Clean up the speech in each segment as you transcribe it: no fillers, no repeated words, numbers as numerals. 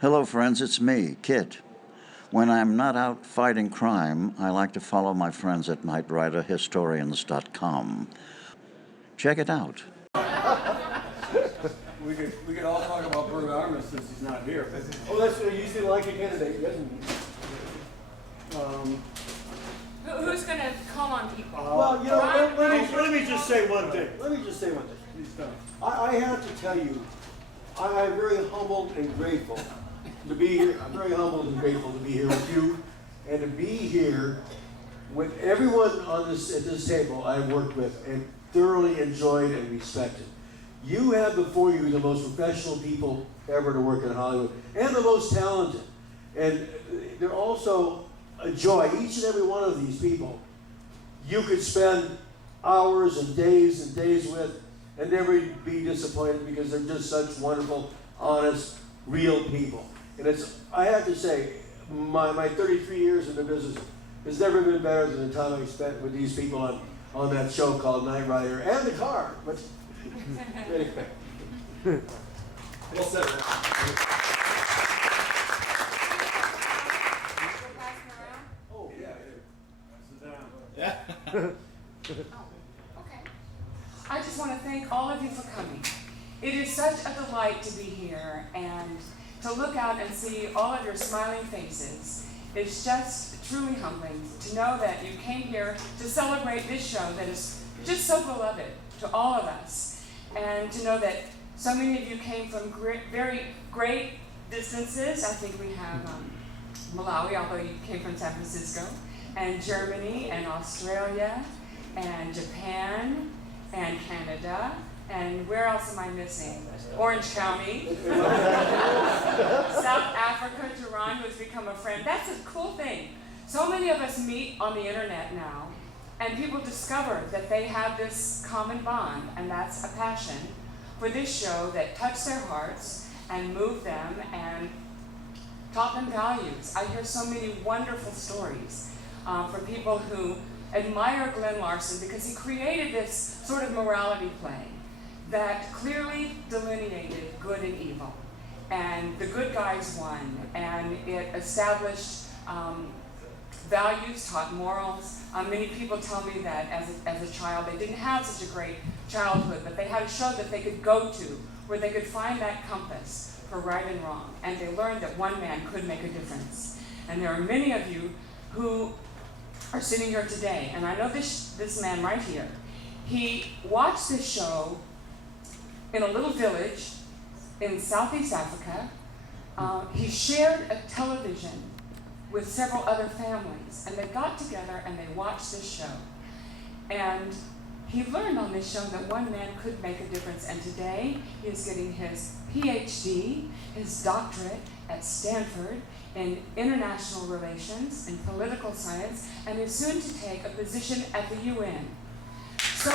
Hello friends, it's me, KITT. When I'm not out fighting crime, I like to follow my friends at NightRiderHistorians.com. Check it out. We could all talk about Bert Armus since he's not here. Oh, that's usually like a candidate, doesn't he? Who's going to call on people? Well, you know, Ron, let me just say one thing. Let me just say one thing. Please don't. I have to tell you, I'm very humbled and grateful to be here. I'm very humbled and grateful to be here with you and to be here with everyone on at this table I've worked with and thoroughly enjoyed and respected. You have before you the most professional people ever to work in Hollywood and the most talented. And they're also a joy. Each and every one of these people you could spend hours and days with and never be disappointed because they're just such wonderful, honest, real people. And I have to say, my 33 years in the business has never been better than the time I spent with these people on that show called Knight Rider and the car. But anyway. Well said, Ron. Oh, yeah. Sit down. Oh, okay. I just want to thank all of you for coming. It is such a delight to be here and to look out and see all of your smiling faces. It's just truly humbling to know that you came here to celebrate this show that is just so beloved to all of us. And to know that so many of you came from very great distances. I think we have Malawi, although you came from San Francisco, and Germany, and Australia, and Japan, and Canada, and where else am I missing? Orange County. South Africa, Ron, who's become a friend. That's a cool thing. So many of us meet on the internet now, and people discover that they have this common bond, and that's a passion for this show that touched their hearts and moved them and taught them values. I hear so many wonderful stories from people who admire Glenn Larson because he created this sort of morality play that clearly delineated good and evil. And the good guys won, and it established values, taught morals. Many people tell me that as a child they didn't have such a great childhood, but they had a show that they could go to where they could find that compass for right and wrong. And they learned that one man could make a difference. And there are many of you who are sitting here today, and I know this man right here. He watched this show in a little village in Southeast Africa. He shared a television with several other families, and they got together and they watched this show. And he learned on this show that one man could make a difference, and today he is getting his PhD, his doctorate at Stanford in international relations and political science, and is soon to take a position at the UN. So,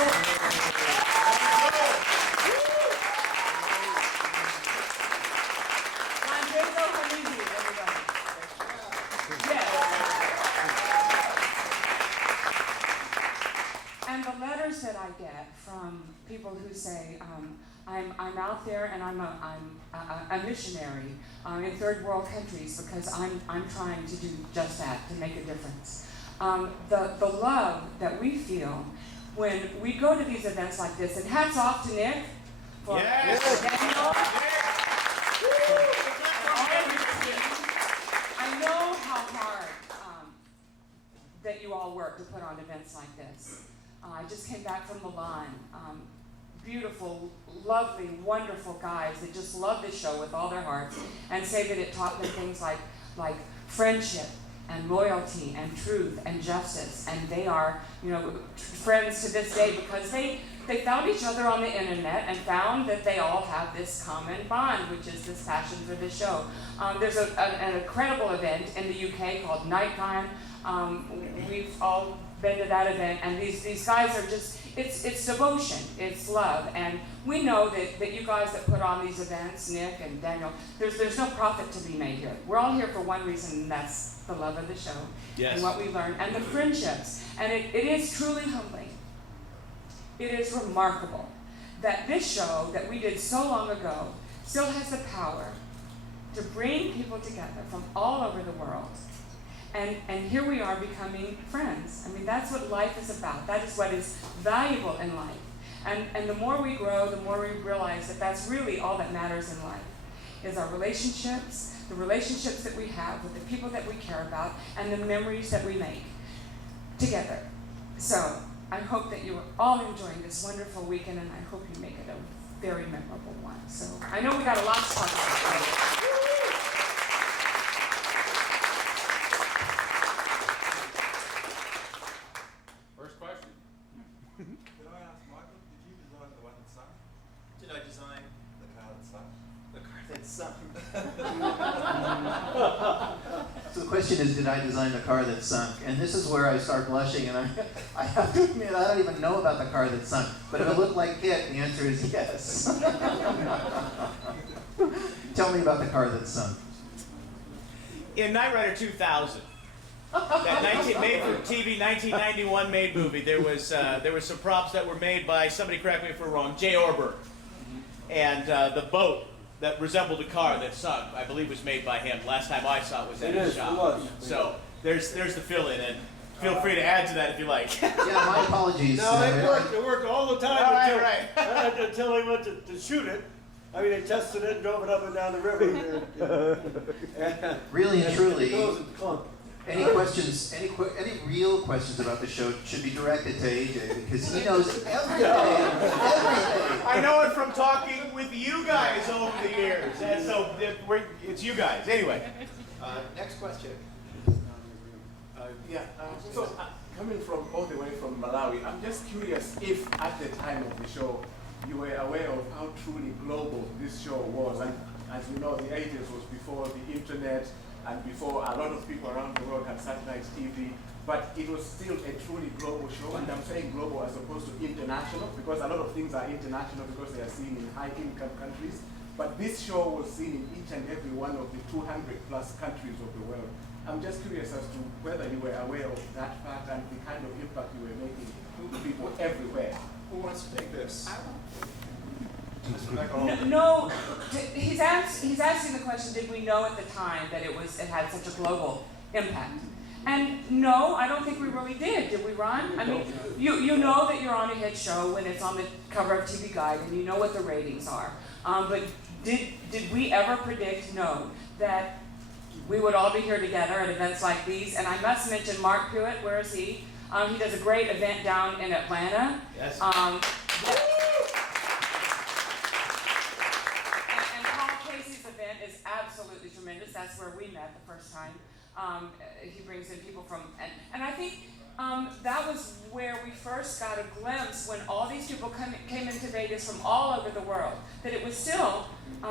and the letters that I get from people who say, I'm out there and I'm a missionary in third world countries because I'm trying to do just that, to make a difference. The love that we feel when we go to these events like this, and hats off to Nick for Daniel. I know how hard that you all work to put on events like this. I just came back from Milan. Beautiful, lovely, wonderful guys that just love this show with all their hearts and say that it taught them things like friendship and loyalty and truth and justice. And they are, friends to this day because they found each other on the internet and found that they all have this common bond, which is this passion for the show. There's an incredible event in the UK called Nighttime. We've all been to that event, and these guys are just, it's devotion, it's love, and we know that you guys that put on these events, Nick and Daniel, there's no profit to be made here. We're all here for one reason, and that's the love of the show, yes, and what we learn, and the friendships, and it is truly humbling. It is remarkable that this show that we did so long ago still has the power to bring people together from all over the world. And here we are becoming friends. I mean, that's what life is about. That is what is valuable in life. And the more we grow, the more we realize that that's really all that matters in life, is our relationships, the relationships that we have with the people that we care about, and the memories that we make together. So I hope that you are all enjoying this wonderful weekend, and I hope you make it a very memorable one. So I know we got a lot to talk about. First question. Can I ask Michael, did you design the one that sunk? Did I design the car that sunk? The car that sunk. So the question is, did I design the car that sunk? And this is where I start blushing, and I have to admit, I don't even know about the car that sunk. But if it looked like KITT, the answer is yes. Tell me about the car that sunk. In Knight Rider 2000, that made for TV 1991 made movie, there was some props that were made by, somebody correct me if we're wrong, Jay Orberg. And the boat that resembled a car that sunk, I believe was made by him. Last time I saw it was at his shop. It was. So there's the fill-in, and feel free to add to that if you like. Yeah, my apologies. No, it worked all the time All right, until they went to shoot it. I mean, they tested it and drove it up and down the river. Really and truly, It goes in clump. any questions, any real questions about the show should be directed to AJ, because he knows everything. Everything. I know it from talking with you guys over the years, and so it's you guys. Anyway. Next question. Coming from all the way from Malawi, I'm just curious if at the time of the show you were aware of how truly global this show was. And as you know, the 80s was before the internet and before a lot of people around the world had satellite TV, but it was still a truly global show. And I'm saying global as opposed to international, because a lot of things are international because they are seen in high-income countries. But this show was seen in each and every one of the 200+ countries of the world. I'm just curious as to whether you were aware of that fact and the kind of impact you were making to people everywhere. Who wants to take this? No, he's asking the question, did we know at the time that it had such a global impact? And no, I don't think we really did we, Ron? I mean, you know that you're on a hit show when it's on the cover of TV Guide, and you know what the ratings are. But did we ever predict, no, that we would all be here together at events like these? And I must mention Mark Hewitt, where is he? He does a great event down in Atlanta. Yes. And Paul Casey's event is absolutely tremendous. That's where we met the first time. He brings in people from, and I think that was where we first got a glimpse when all these people came into Vegas from all over the world, that it was still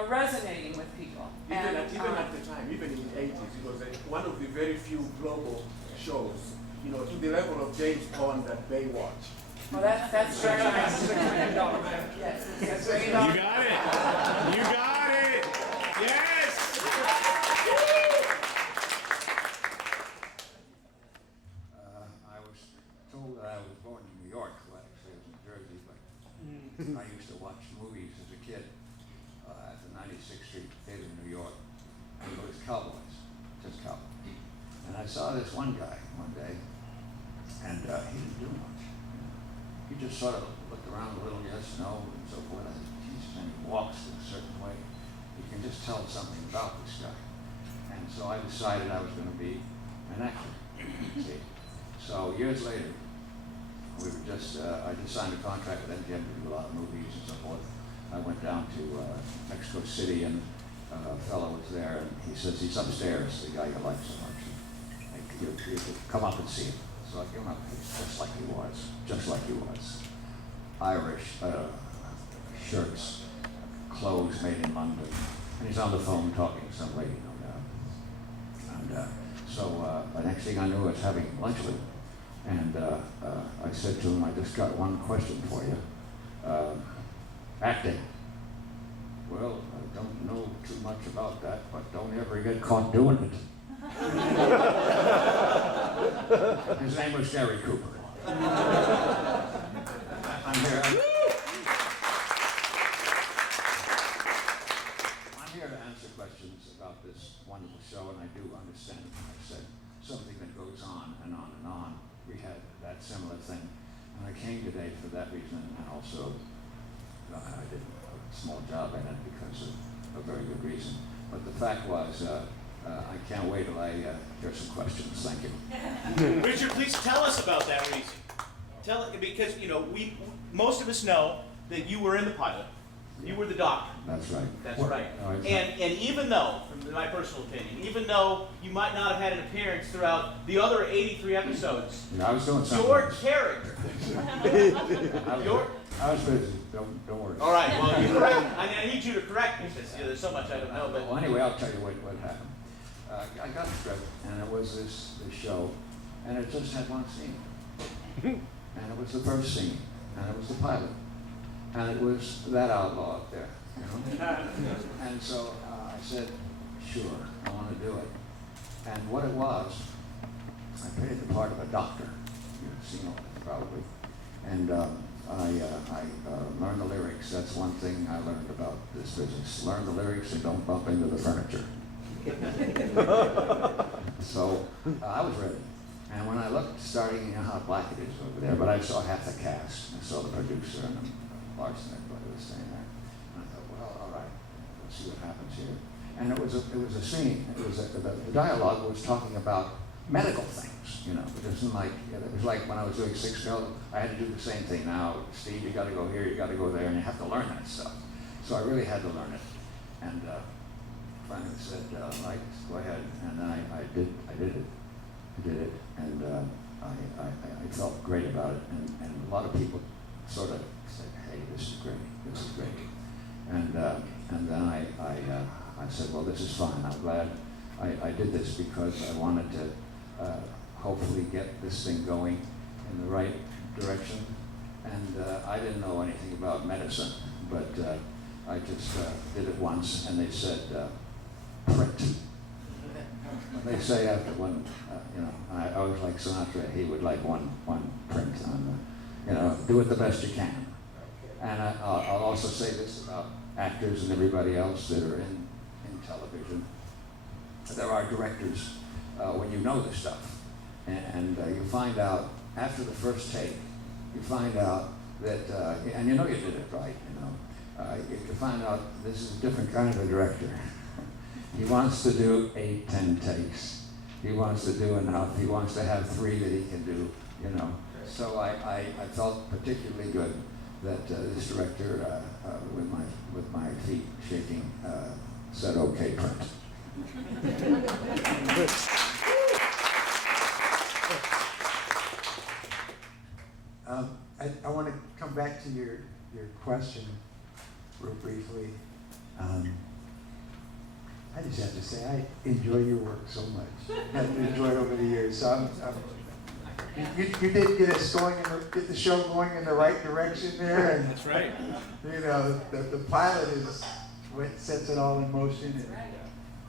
resonating with people. Even at the time, even in the 80s, it was one of the very few global shows, you know, to the level of James Bond and Baywatch. Well, that's very nice. Yes, that's very nice. You got it. You got it. Yes. I was told that I was born in New York. Well, actually, I was in New Jersey, but I used to watch movies as a kid at the 96th Street Theater in New York. And it was cowboys, just cowboys. And I saw this one guy one day, and he didn't do much. He just sort of looked around a little, yes, no, and so forth. And he walks in a certain way. You can just tell something about this guy. And so I decided I was going to be an actor. See? So years later, we were just, I just signed a contract with MGM to do a lot of movies and so forth. I went down to Mexico City, and a fellow was there, and he says, he's upstairs, the guy you like so much. You come up and see him. So I came up, he's just like he was, just like he was. Irish, shirts, clothes made in London. And he's on the phone talking to some lady, no doubt. And so the next thing I knew, I was having lunch with him. And I said to him, I just got one question for you. Acting. Well, I don't know too much about that, but don't ever get caught doing it. His name was Gary Cooper. I'm here to answer questions about this wonderful show, and I do understand it. I said something that goes on and on and on. We had that similar thing, and I came today for that reason, and also I did a small job in it because of a very good reason. But the fact was, I can't wait till I hear some questions. Thank you. Richard, please tell us about that reason. Tell it, because most of us know that you were in the pilot. You were the doctor. That's right. That's Well, right. no, it's And even though, from my personal opinion, even though you might not have had an appearance throughout the other 83 episodes, I was doing something. your character, I was busy. Don't worry. all right, well, you correct. I need you to correct me because there's so much I don't know. But Well, anyway, I'll tell you what happened. I got the script, and it was this show, and it just had one scene. And it was the first scene, and it was the pilot. And it was that outlaw up there, you know? And so I said, sure, I want to do it. And what it was, I played the part of a doctor. You've seen all that probably. And I learned the lyrics. That's one thing I learned about this business. Learn the lyrics and don't bump into the furniture. So I was ready. And when I looked, starting, you know how black it is over there, but I saw half the cast. I saw the producer and Larson, everybody was staying there. And I thought, well, all right, let's see what happens here. And it was a scene. It was the dialogue was talking about medical things, you know. It wasn't like, it was like when I was doing Six Mil, I had to do the same thing. Now, Steve, you got to go here, you got to go there, and you have to learn that stuff. So I really had to learn it. And finally said, Mike, go ahead. And then I did it, and I felt great about it. And a lot of people sort of said, hey, this is great. And then I said, well, this is fine. I'm glad I did this because I wanted to hopefully get this thing going in the right direction. And I didn't know anything about medicine, but I just did it once, and they said, print. They say after one, I was like Sinatra, he would like one print on, do it the best you can. And I'll also say this about actors and everybody else that are in television. There are directors when you know the stuff, and you find out after the first take, you find out that, and you did it right, you find out this is a different kind of a director. He wants to do 8, 10 takes. He wants to do enough. He wants to have 3 that he can do, So I felt particularly good that this director, with my feet shaking, said, "Okay, print." I want to come back to your question real briefly. I just have to say, I enjoy your work so much. I've enjoyed it over the years. So you did get us going, get the show going in the right direction there. And, that's right. The pilot is what sets it all in motion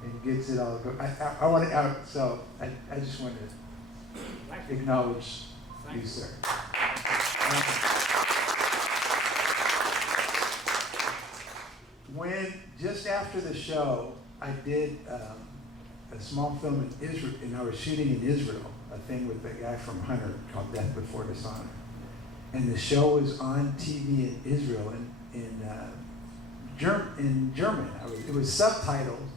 and gets it all going. I just want to acknowledge you, sir. When just after the show, I did a small film in Israel, and I was shooting in Israel, a thing with a guy from Hunter called Death Before Dishonor. And the show was on TV in Israel in German. It was subtitled,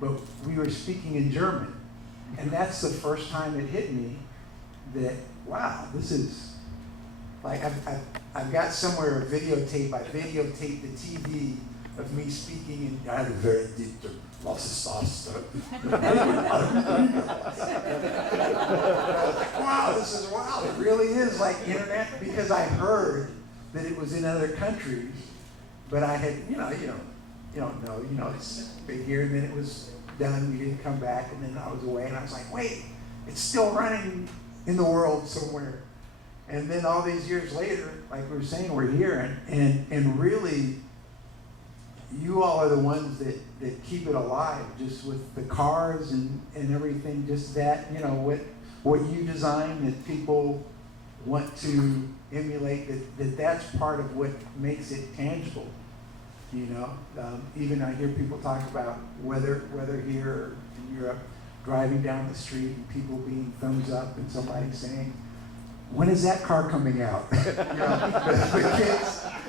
but we were speaking in German. And that's the first time it hit me that, wow, this is, like, I've got somewhere a videotape. I videotaped the TV of me speaking, and I had a very deep wow, this is wild. It really is like internet, because I heard that it was in other countries, but I had, you don't know, it's big here, and then it was done. We didn't come back, and then I was away, and I was like, wait, it's still running in the world somewhere. And then all these years later, like we were saying, we're here, and really, you all are the ones that keep it alive, just with the cars and everything, just that, what you design that people want to emulate, that's part of what makes it tangible. You know, even I hear people talk about whether here or in Europe, driving down the street and people being thumbs up and somebody saying, "When is that car coming out?" You know,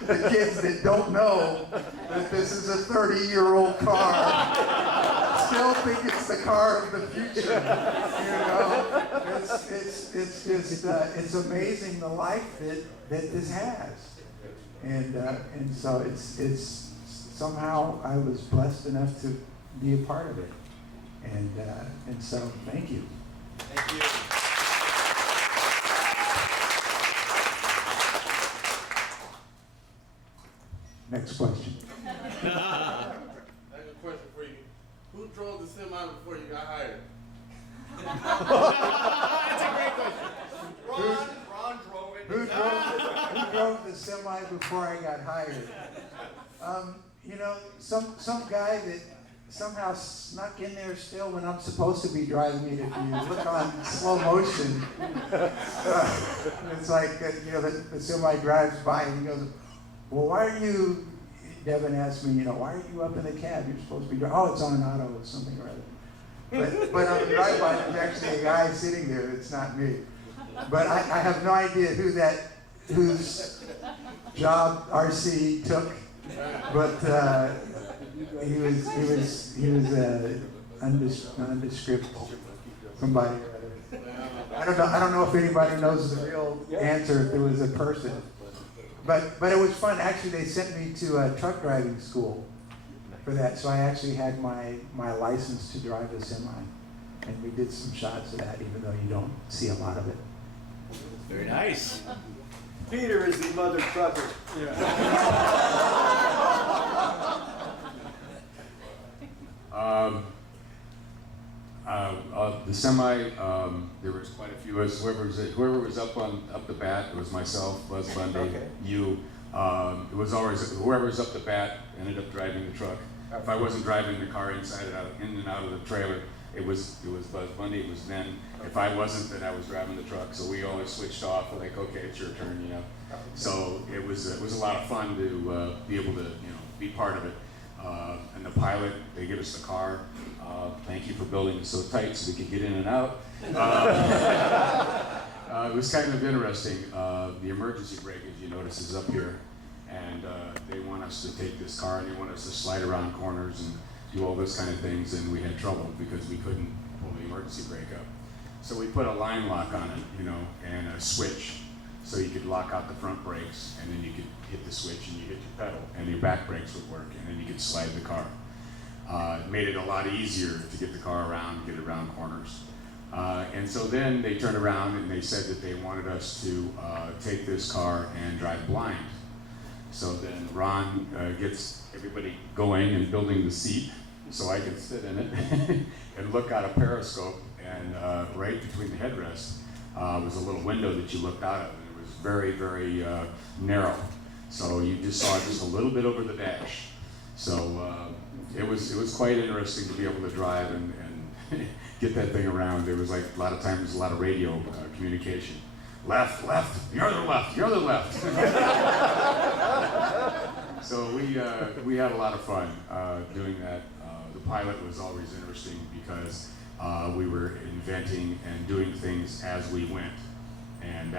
the kids that don't know that this is a 30-year-old car still think it's the car of the future. You know, it's just it's amazing the life that this has, and so it's somehow I was blessed enough to be a part of it, and so thank you. Thank you. Next question. I have a question for you. Who drove the semi before you got hired? That's a great question. Ron drove it. Who drove the semi before I got hired? You know, some guy that somehow snuck in there still when I'm supposed to be driving it. If you look on slow motion, it's like, you know, the semi drives by and he goes, "Well, why are you," Devin asked me, you know, "Why are you up in the cab? You're supposed to be driving." "Oh, it's on auto or something or other." But on the drive-by, there's actually a guy sitting there that's not me. But I have no idea whose job RC took. But he was nondescript somebody. I don't know if anybody knows the real answer if it was a person. But it was fun. Actually, they sent me to a truck driving school for that, so I actually had my license to drive a semi, and we did some shots of that, even though you don't see a lot of it. Very nice. Peter is the mother trucker. The semi, there was quite a few. Whoever was up the bat, it was myself, Buzz Bundy, Okay. you. It was always whoever was up the bat ended up driving the truck. If I wasn't driving the car inside and out, in and out of the trailer, it was Buzz Bundy. It was Ben. If I wasn't, then I was driving the truck. So we always switched off. Like, okay, it's your turn, you know. So it was a lot of fun to be able to be part of it. And the pilot, they give us the car. Thank you for building it so tight so we could get in and out. It was kind of interesting. The emergency brake, as you notice, is up here. And they want us to take this car and they want us to slide around corners and do all this kind of things. And we had trouble because we couldn't pull the emergency brake up. So we put a line lock on it, and a switch. So you could lock out the front brakes, and then you could hit the switch and you hit your pedal, and your back brakes would work, and then you could slide the car. It made it a lot easier to get the car around, get around corners. And so then they turned around and they said that they wanted us to take this car and drive blind. So then Ron gets everybody going and building the seat so I can sit in it and look out a periscope, and right between the headrests was a little window that you looked out of. Very, very narrow. So you just saw just a little bit over the dash. So it was quite interesting to be able to drive and get that thing around. There was like a lot of times a lot of radio communication. Left, your other left, your other left. So we had a lot of fun doing that. The pilot was always interesting because we were inventing and doing things as we went. And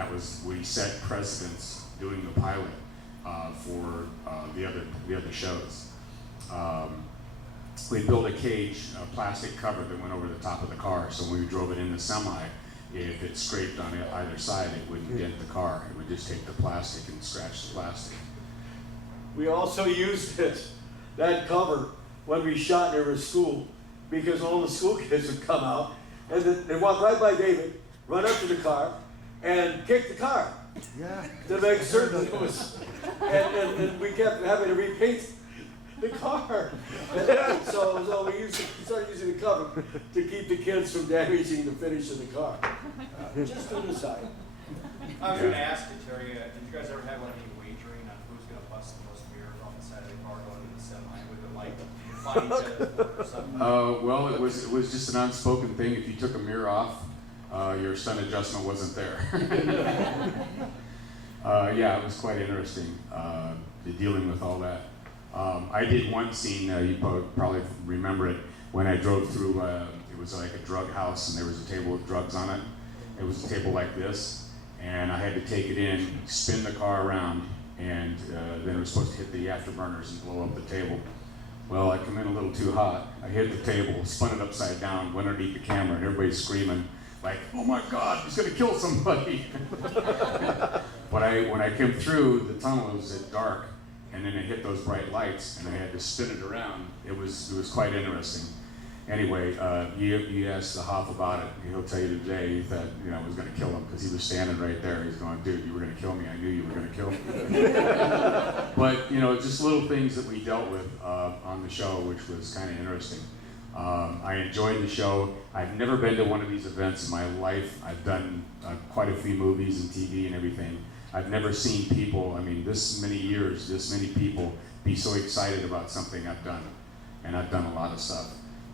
we set precedents doing the pilot for the other shows. We built a cage, a plastic cover that went over the top of the car. So when we drove it in the semi, if it scraped on either side, it wouldn't dent the car. It would just take the plastic and scratch the plastic. We also used that cover when we shot near a school, because all the school kids would come out and they'd walk right by David, run up to the car, and kick the car. Yeah. To make certain it was, and we kept having to repaint the car. So we started using the cover to keep the kids from damaging the finish of the car. Just to the side. I was going to ask you, Terry, did you guys ever have any wagering on who's going to bust the most mirrors off the side of the car going into the semi with it, like find each other or something? Well, it was just an unspoken thing. If you took a mirror off, your stunt adjustment wasn't there. Yeah, it was quite interesting dealing with all that. I did one scene, you probably remember it, when I drove through, it was like a drug house and there was a table with drugs on it. It was a table like this, and I had to take it in, spin the car around, and then it was supposed to hit the afterburners and blow up the table. Well, I come in a little too hot. I hit the table, spun it upside down, went underneath the camera, and everybody's screaming, like, oh my God, he's gonna kill somebody. But when I came through, the tunnel was at dark, and then it hit those bright lights, and I had to spin it around. It was quite interesting. Anyway, you asked the Hoff about it. He'll tell you today that I was going to kill him because he was standing right there. He's going, dude, you were going to kill me. I knew you were going to kill me. But just little things that we dealt with on the show, which was kind of interesting. I enjoyed the show. I've never been to one of these events in my life. I've done quite a few movies and TV and everything. I've never seen people, this many years, this many people be so excited about something I've done. And I've done a lot of stuff.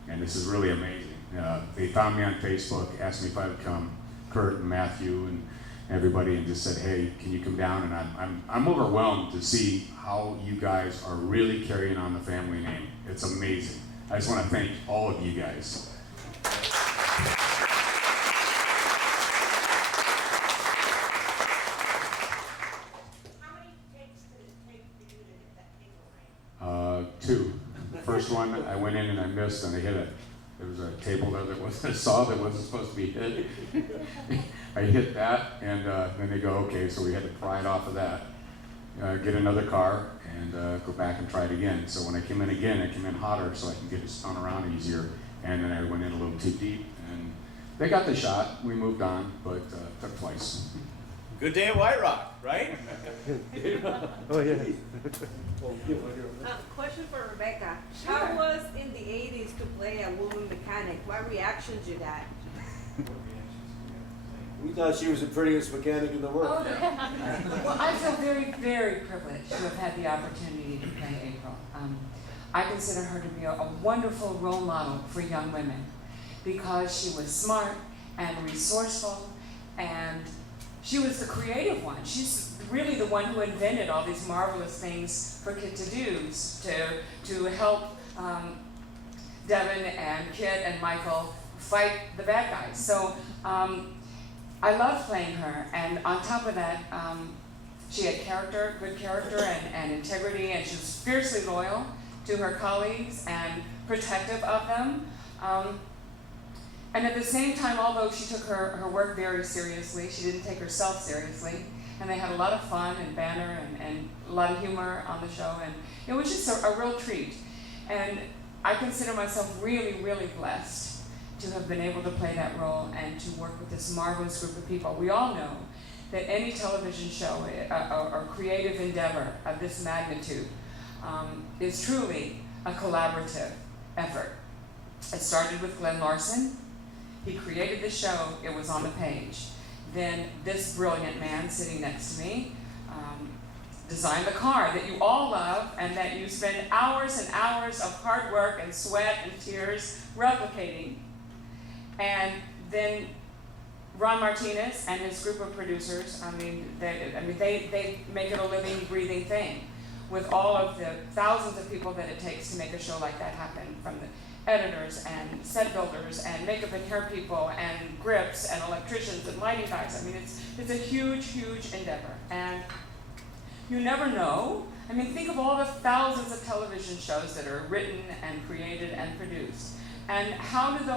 And this is really amazing. They found me on Facebook, asked me if I would come, Kurt and Matthew and everybody, and just said, hey, can you come down? And I'm overwhelmed to see how you guys are really carrying on the family name. It's amazing. I just want to thank all of you guys. How many takes did it take for you to hit that table? 2. The first one, I went in and I missed, and there was a table there that wasn't, I saw that wasn't supposed to be hit. I hit that, and then they go, okay, so we had to pry it off of that, get another car, and go back and try it again. So when I came in again, I came in hotter so I can get it spun around easier, and then I went in a little too deep, and they got the shot. We moved on, but took twice. Good day at White Rock, right? Oh, yeah. Question for Rebecca. How was in the 80s to play a woman mechanic? What reactions you got? We thought she was the prettiest mechanic in the world. Well, I feel very, very privileged to have had the opportunity to play April. I consider her to be a wonderful role model for young women because she was smart and resourceful, and she was the creative one. She's really the one who invented all these marvelous things for KITT to do to help Devin and KITT and Michael fight the bad guys. So I loved playing her, and on top of that, she had good character and integrity, and she was fiercely loyal to her colleagues and protective of them. And at the same time, although she took her work very seriously, she didn't take herself seriously. And they had a lot of fun and banter and a lot of humor on the show. And it was just a real treat. And I consider myself really, really blessed to have been able to play that role and to work with this marvelous group of people. We all know that any television show or creative endeavor of this magnitude is truly a collaborative effort. It started with Glenn Larson. He created the show, it was on the page. Then this brilliant man sitting next to me designed the car that you all love and that you spend hours and hours of hard work and sweat and tears replicating. And then Ron Martinez and his group of producers, they make it a living, breathing thing with all of the thousands of people that it takes to make a show like that happen, from the editors and set builders and makeup and hair people and grips and electricians and lighting guys. It's a huge, huge endeavor. And you never know. Think of all the thousands of television shows that are written and created and produced. And how do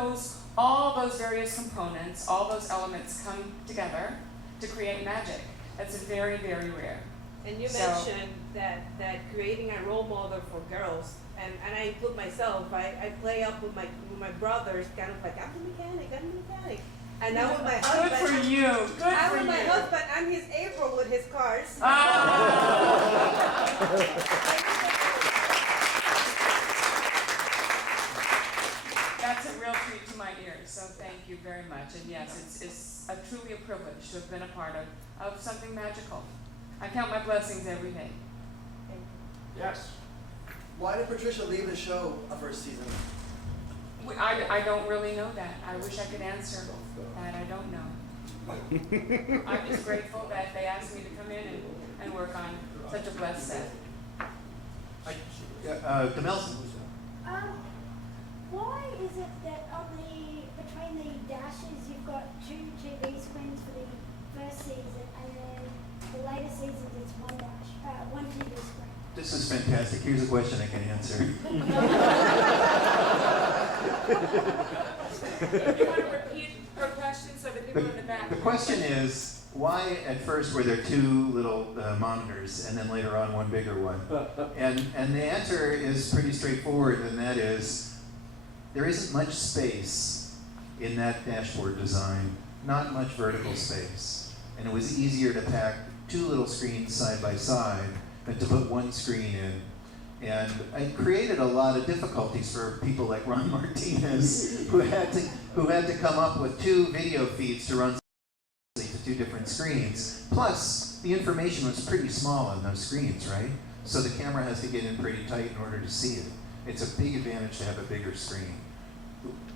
all those various components, all those elements come together to create magic? That's very, very rare. And you mentioned that creating a role model for girls, and I include myself, I play up with my brothers, kind of like, I'm the mechanic. And now with my husband. Good for you. I'm with my husband, I'm his April with his cars. That's a real treat to my ears, so thank you very much. And yes, it's truly a privilege to have been a part of something magical. I count my blessings every day. Thank you. Yes. Why did Patricia leave the show a first season? I don't really know that. I wish I could answer that. I don't know. I'm just grateful that they asked me to come in and work on such a blessed set. Demelson. Why is it that between the dashes you've got 2 TV screens for the first season, and then the later seasons it's one TV screen? This is fantastic. Here's a question I can answer. You want to repeat her question so that people in the back. The question is, why at first were there 2 little monitors and then later on one bigger one? And the answer is pretty straightforward, and that is, there isn't much space in that dashboard design, not much vertical space. And it was easier to pack 2 little screens side by side than to put 1 screen in. And it created a lot of difficulties for people like Ron Martinez, who had to come up with 2 video feeds to run to 2 different screens. Plus, the information was pretty small on those screens, right? So the camera has to get in pretty tight in order to see it. It's a big advantage to have a bigger screen.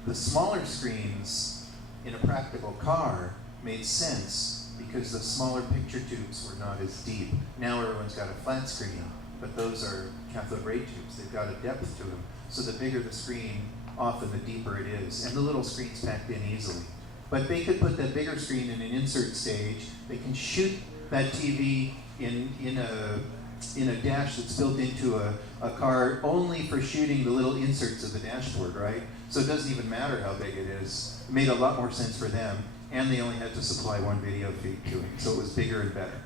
The smaller screens in a practical car made sense because the smaller picture tubes were not as deep. Now everyone's got a flat screen, but those are cathode ray tubes. They've got a depth to them. So the bigger the screen, often the deeper it is. And the little screen's packed in easily. But they could put that bigger screen in an insert stage. They can shoot that TV in a dash that's built into a car only for shooting the little inserts of the dashboard, right? So it doesn't even matter how big it is. It made a lot more sense for them, and they only had to supply 1 video feed to it, so it was bigger and better.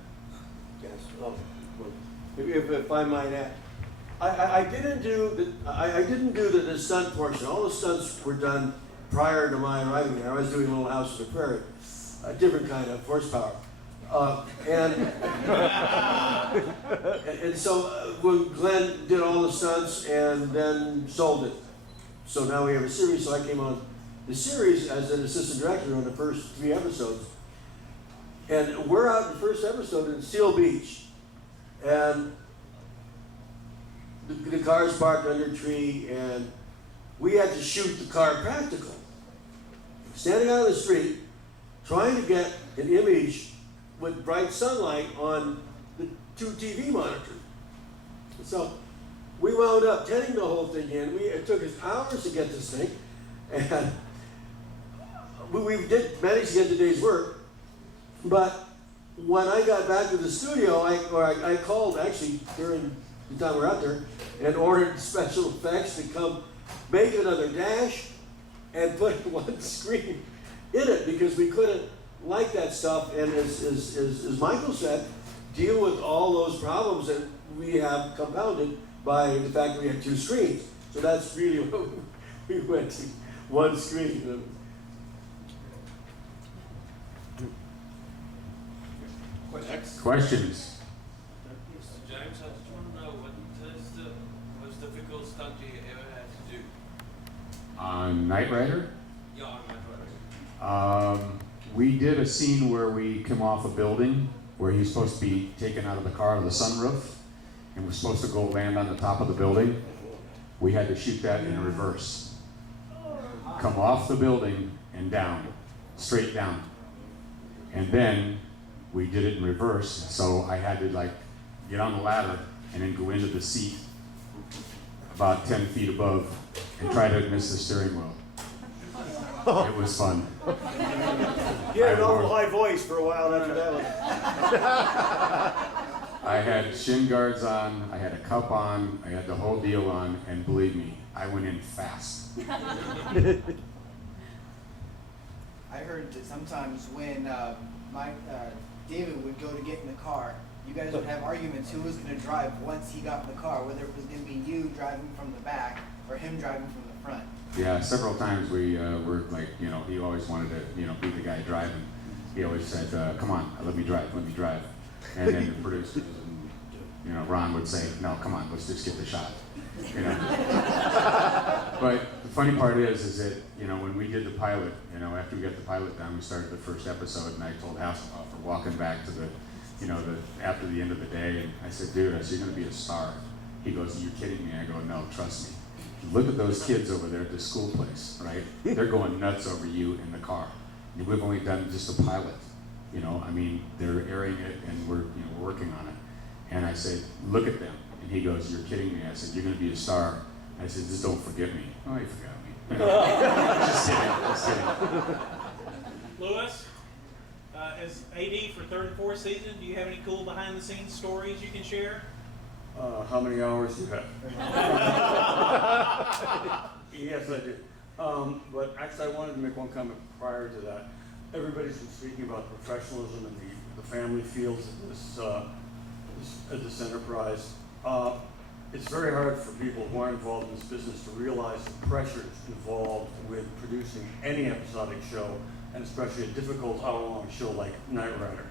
Yes, if I might add, I didn't do the stunt portion. All the stunts were done prior to my arriving there. I was doing Little House on the Prairie, a different kind of horsepower. And so when Glenn did all the stunts and then sold it. So now we have a series, so I came on the series as an assistant director on the first 3 episodes. And we're out in the first episode in Seal Beach. And the car's parked under a tree, and we had to shoot the car practical. Standing out on the street, trying to get an image with bright sunlight on the 2 TV monitors. So we wound up tending the whole thing in. It took us hours to get this thing, and we did manage to get the day's work. But when I got back to the studio, I called actually during the time we were out there and ordered special effects to come make another dash and put 1 screen in it because we couldn't like that stuff, and as Michael said, deal with all those problems that we have compounded by the fact that we have 2 screens. So that's really what we went to, 1 screen. Questions? Mr. James, I just want to know what is the most difficult stunt you ever had to do? On Knight Rider? Yeah, on Knight Rider. We did a scene where we come off a building where he's supposed to be taken out of the car to the sunroof, and we're supposed to go land on the top of the building. We had to shoot that in reverse. Come off the building and down, straight down. And then we did it in reverse, so I had to get on the ladder and then go into the seat about 10 feet above and try to miss the steering wheel. It was fun. You had an awful high voice for a while after that one. I had shin guards on, I had a cup on, I had the whole deal on, and believe me, I went in fast. I heard that sometimes when David would go to get in the car, you guys would have arguments who was going to drive once he got in the car, whether it was going to be you driving from the back or him driving from the front. Yeah, several times we were he always wanted to, be the guy driving. He always said, come on, let me drive. And then the producers and, Ron would say, no, come on, let's just get the shot. But the funny part is that, when we did the pilot, after we got the pilot done, we started the first episode, and I told Hasselhoff, we're walking back to after the end of the day, and I said, dude, you're going to be a star. He goes, you're kidding me? I go, no, trust me. Look at those kids over there at the school place, right? They're going nuts over you in the car. We've only done just a pilot, they're airing it, and we're working on it. And I said, look at them. And he goes, "You're kidding me." I said, "You're going to be a star." I said, "Just don't forget me." Oh, he forgot me. Just kidding. Louis, as AD for third and fourth season, do you have any cool behind-the-scenes stories you can share? How many hours do you have? Yes, I do. But actually, I wanted to make one comment prior to that. Everybody's been speaking about professionalism and the family feels of this enterprise. It's very hard for people who aren't involved in this business to realize the pressures involved with producing any episodic show, and especially a difficult hour-long show like Knight Rider.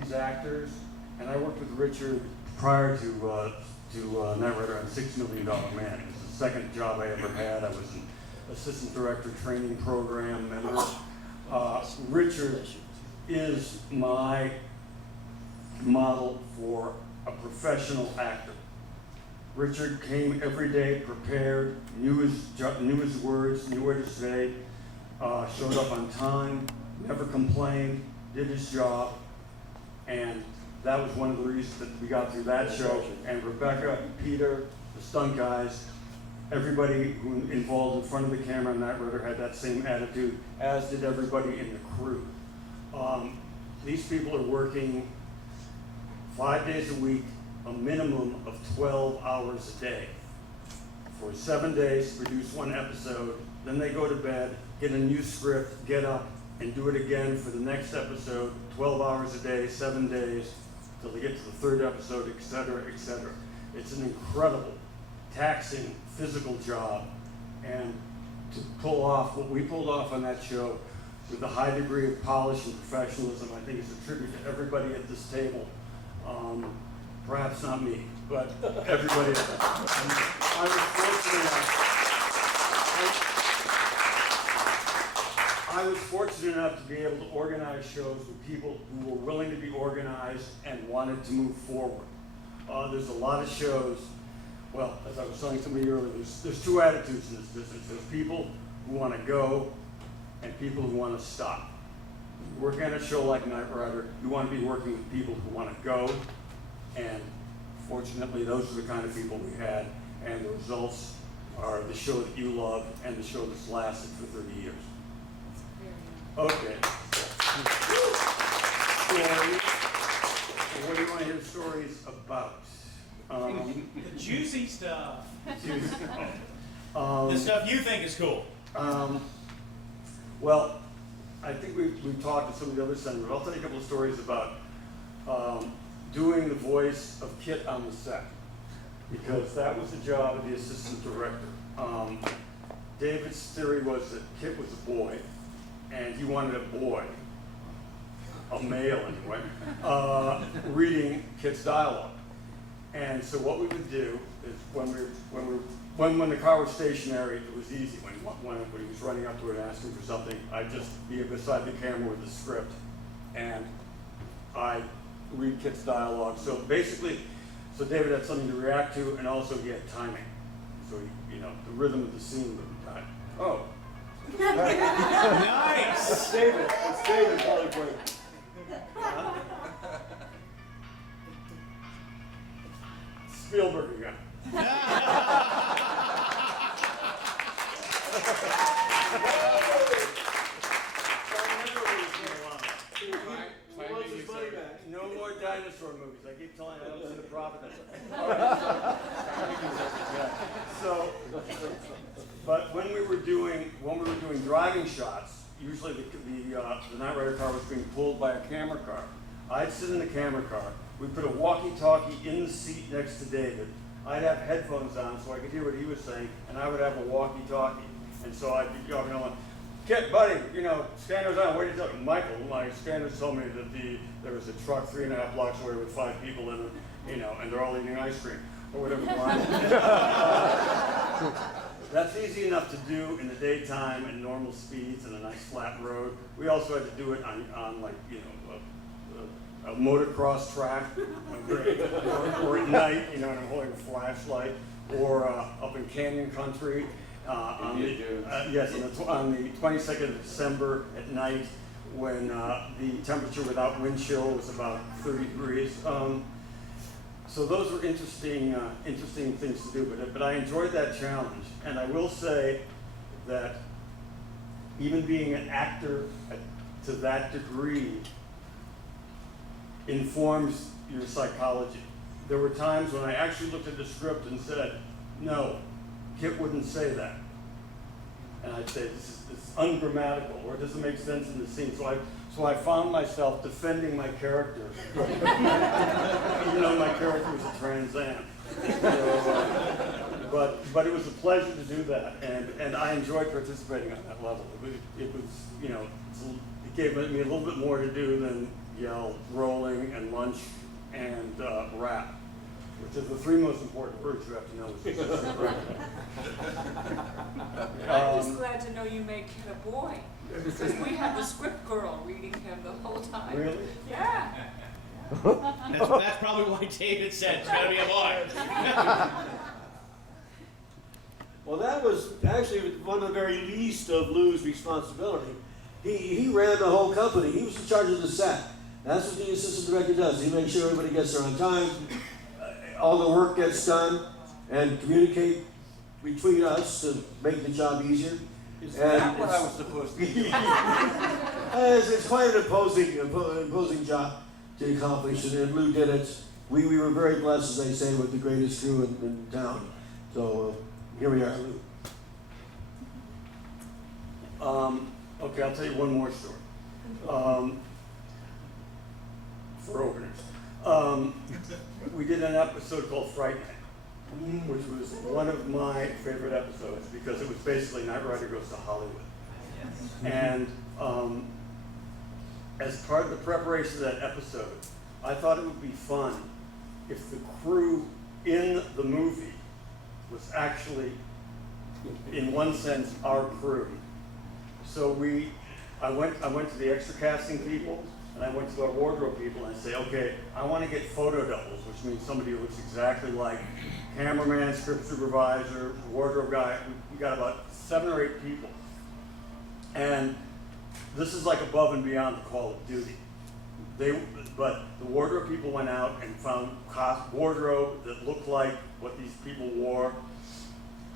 These actors, and I worked with Richard prior to Knight Rider on $6 Million Man. It was the second job I ever had. I was an assistant director training program member. Richard is my model for a professional actor. Richard came every day prepared, knew his words, knew what to say, showed up on time, never complained, did his job, and that was one of the reasons that we got through that show. And Rebecca, Peter, the stunt guys, everybody who involved in front of the camera on Knight Rider had that same attitude, as did everybody in the crew. These people are working 5 days a week, a minimum of 12 hours a day for 7 days to produce one episode. Then they go to bed, get a new script, get up, and do it again for the next episode, 12 hours a day, 7 days, till they get to the third episode, et cetera, et cetera. It's an incredible, taxing, physical job. And to pull off what we pulled off on that show with a high degree of polish and professionalism, I think is a tribute to everybody at this table. Perhaps not me, but everybody else. I was fortunate enough to be able to organize shows with people who were willing to be organized and wanted to move forward. There's a lot of shows, well, as I was telling somebody earlier, there's two attitudes in this business. There's people who want to go and people who want to stop. Working on a show like Knight Rider, you want to be working with people who want to go, and fortunately those are the kind of people we had, and the results are the show that you love and the show that's lasted for 30 years. Okay. Stories. What do you want to hear stories about? The juicy stuff. Juicy. The stuff you think is cool. Well, I think we've talked to some of the other senators. I'll tell you a couple of stories about doing the voice of KITT on the set, because that was the job of the assistant director. David's theory was that KITT was a boy, and he wanted a boy, a male anyway, reading KITT's dialogue. And so what we would do is when the car was stationary, it was easy. When he was running up to it and asking for something, I'd just be beside the camera with the script, and I'd read KITT's dialogue. So basically, David had something to react to, and also he had timing. So the rhythm of the scene would be timed. Oh. Nice. It's David. It's David probably playing. Spielberg again. No more dinosaur movies. I keep telling you, I don't see the profit in it. So, but when we were doing driving shots, usually the Knight Rider car was being pulled by a camera car. I'd sit in the camera car. We'd put a walkie-talkie in the seat next to David. I'd have headphones on so I could hear what he was saying, and I would have a walkie-talkie. And so I'd be talking on, KITT, buddy, scanner's on, wait until Michael, my scanners told me that there was a truck 3.5 blocks away with 5 people in it, and they're all eating ice cream, or whatever the line is. That's easy enough to do in the daytime and normal speeds and a nice flat road. We also had to do it on a motocross track, or at night, and I'm holding a flashlight, or up in canyon country. On the 22nd of December at night, when the temperature without wind chill was about 30 degrees. So those were interesting things to do, but I enjoyed that challenge. And I will say that even being an actor to that degree informs your psychology. There were times when I actually looked at the script and said, no, KITT wouldn't say that. And I'd say, this is ungrammatical, or it doesn't make sense in the scene. So I found myself defending my character, even though my character was a Trans Am. So, but it was a pleasure to do that, and I enjoyed participating on that level. It was, you know, it gave me a little bit more to do than yell, rolling, and lunch, and rap, which are the three most important words you have to know. I'm just glad to know you made KITT a boy. Because we had the script girl reading him the whole time. Really? Yeah. That's probably why David said it's gotta be a boy. Well, that was actually one of the very least of Lou's responsibility. He ran the whole company. He was in charge of the set. That's what the assistant director does. He makes sure everybody gets there on time, all the work gets done, and communicate between us to make the job easier. Is that what I was supposed to do? It's quite an imposing job to accomplish, and Lou did it. We were very blessed, as I say, with the greatest crew in town. So here we are, Lou. Okay, I'll tell you one more story. For openers. We did an episode called Fright Night, which was one of my favorite episodes because it was basically Knight Rider goes to Hollywood. And as part of the preparation of that episode, I thought it would be fun if the crew in the movie was actually, in one sense, our crew. So I went to the extra casting people, and I went to our wardrobe people, and I say, okay, I want to get photo doubles, which means somebody who looks exactly like cameraman, script supervisor, wardrobe guy. We got about 7 or 8 people. And this is like above and beyond the Call of Duty. But the wardrobe people went out and found wardrobe that looked like what these people wore.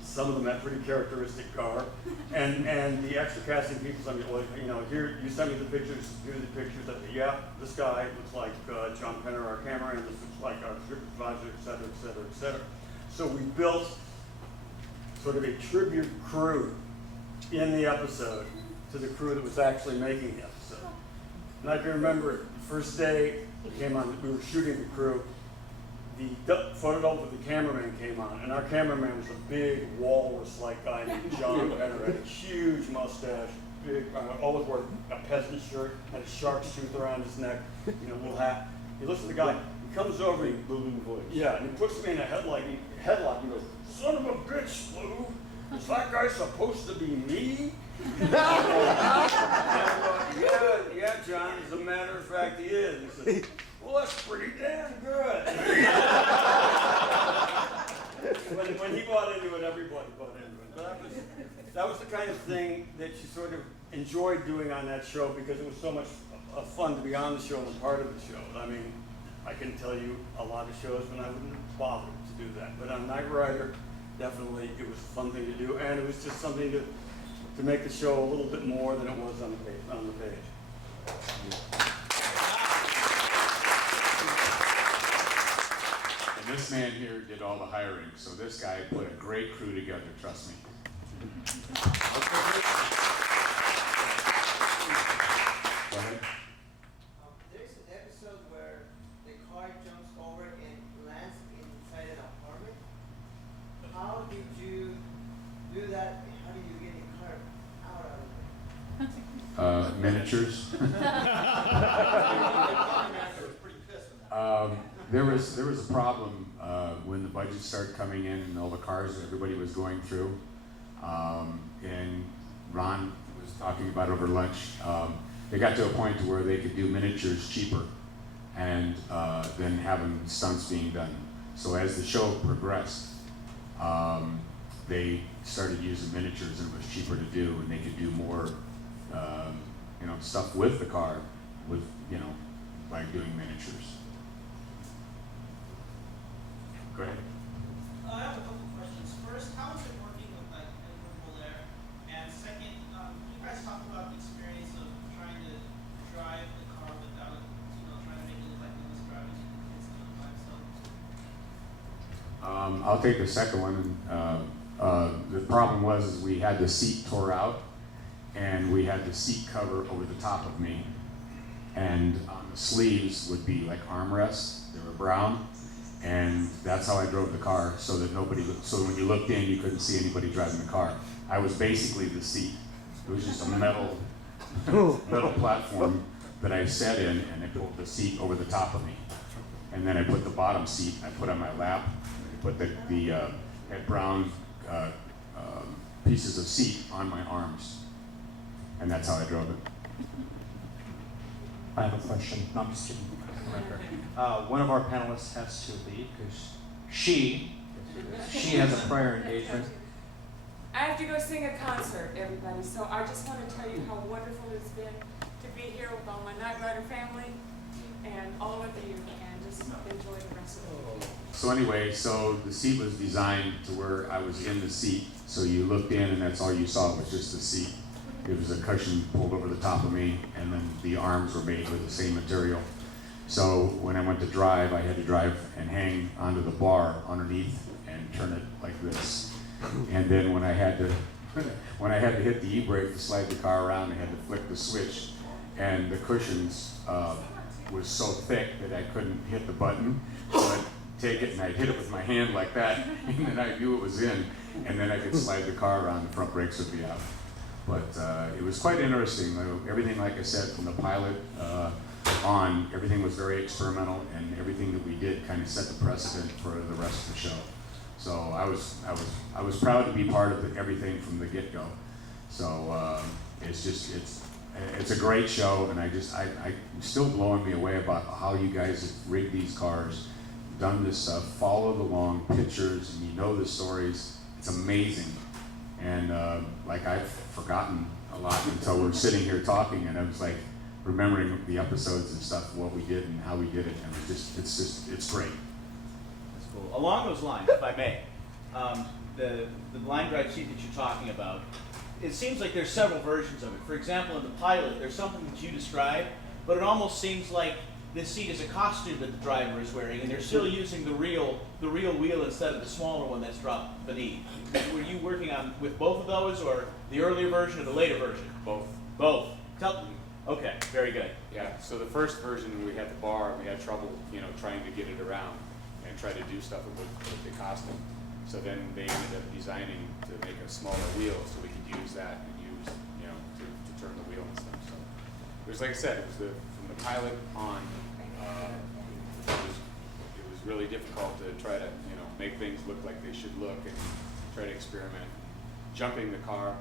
Some of them had pretty characteristic garb. And the extra casting people sent me, well, you know, here, you send me the pictures, here are the pictures. I say, yeah, this guy looks like John Penner, our cameraman, this looks like our script advisor, et cetera, et cetera, et cetera. So we built sort of a tribute crew in the episode to the crew that was actually making the episode. And I can remember the first day we were shooting the crew, the photo double with the cameraman came on, and our cameraman was a big walrus-like guy named John Penner, had a huge mustache, big, always wore a peasant shirt, had a shark's tooth around his neck, you know, little hat. He looks at the guy, he comes over, he booming voice. Yeah, and he puts me in a headlock, he goes, son of a bitch, Lou, is that guy supposed to be me? Yeah, John, as a matter of fact, he is. He said, well, that's pretty damn good. when he bought into it, everybody bought into it. But that was the kind of thing that you sort of enjoyed doing on that show because it was so much fun to be on the show and part of the show. I mean, I can tell you a lot of shows when I wouldn't bother to do that. But on Knight Rider, definitely it was a fun thing to do, and it was just something to make the show a little bit more than it was on the page. And this man here did all the hiring, so this guy put a great crew together, trust me. Go ahead. There's an episode where the car jumps over and lands inside an apartment. How did you do that? How did you get the car out of it? Miniatures. There was a problem when the budget started coming in and all the cars that everybody was going through. And Ron was talking about over lunch. They got to a point to where they could do miniatures cheaper and then having stunts being done. So as the show progressed, they started using miniatures and it was cheaper to do, and they could do more stuff with the car by doing miniatures. I'll take the second one. The problem was is we had the seat tore out, and we had the seat cover over the top of me, and on the sleeves would be like armrests. They were brown, and that's how I drove the car, so that so when you looked in, you couldn't see anybody driving the car. I was basically the seat. It was just a metal platform that I sat in, and I pulled the seat over the top of me. And then I put the bottom seat, I put on my lap, I put had brown pieces of seat on my arms. And that's how I drove it. I have a question. No, I'm just kidding. One of our panelists has to leave because she has a prior engagement. I have to go sing a concert, everybody. So I just want to tell you how wonderful it's been to be here with all my Night Rider family and all of you, and just enjoy the rest of the day. So anyway, so the seat was designed to where I was in the seat. So you looked in, and that's all you saw was just the seat. It was a cushion pulled over the top of me, and then the arms were made with the same material. So when I went to drive, I had to drive and hang onto the bar underneath and turn it like this. And then when I had to hit the e-brake to slide the car around, I had to flick the switch, and the cushions was so thick that I couldn't hit the button. So I'd take it and I'd hit it with my hand like that, and then I knew it was in, and then I could slide the car around. The front brakes would be out. But it was quite interesting. Everything, like I said, from the pilot on, everything was very experimental, and everything that we did kind of set the precedent for the rest of the show. So I was proud to be part of everything from the get-go. So it's a great show, and I'm still blowing me away about how you guys have rigged these cars, done this stuff, followed along pictures, and you know the stories. It's amazing. And like I've forgotten a lot until we're sitting here talking, and I was like remembering the episodes and stuff, what we did and how we did it, and it's great. That's cool. Along those lines, if I may, the line drive seat that you're talking about, it seems like there's several versions of it. For example, in the pilot, there's something that you described, but it almost seems like this seat is a costume that the driver is wearing, and they're still using the real wheel instead of the smaller one that's dropped beneath. Were you working on with both of those, or the earlier version or the later version? Both. Both. Okay, very good. Yeah. So the first version, we had the bar, we had trouble, trying to get it around and try to do stuff with the costume. So then they ended up designing to make a smaller wheel so we could use that and use, to turn the wheel and stuff. So it was, like I said, it was from the pilot on. It was really difficult to try to make things look like they should look and try to experiment. Jumping the car,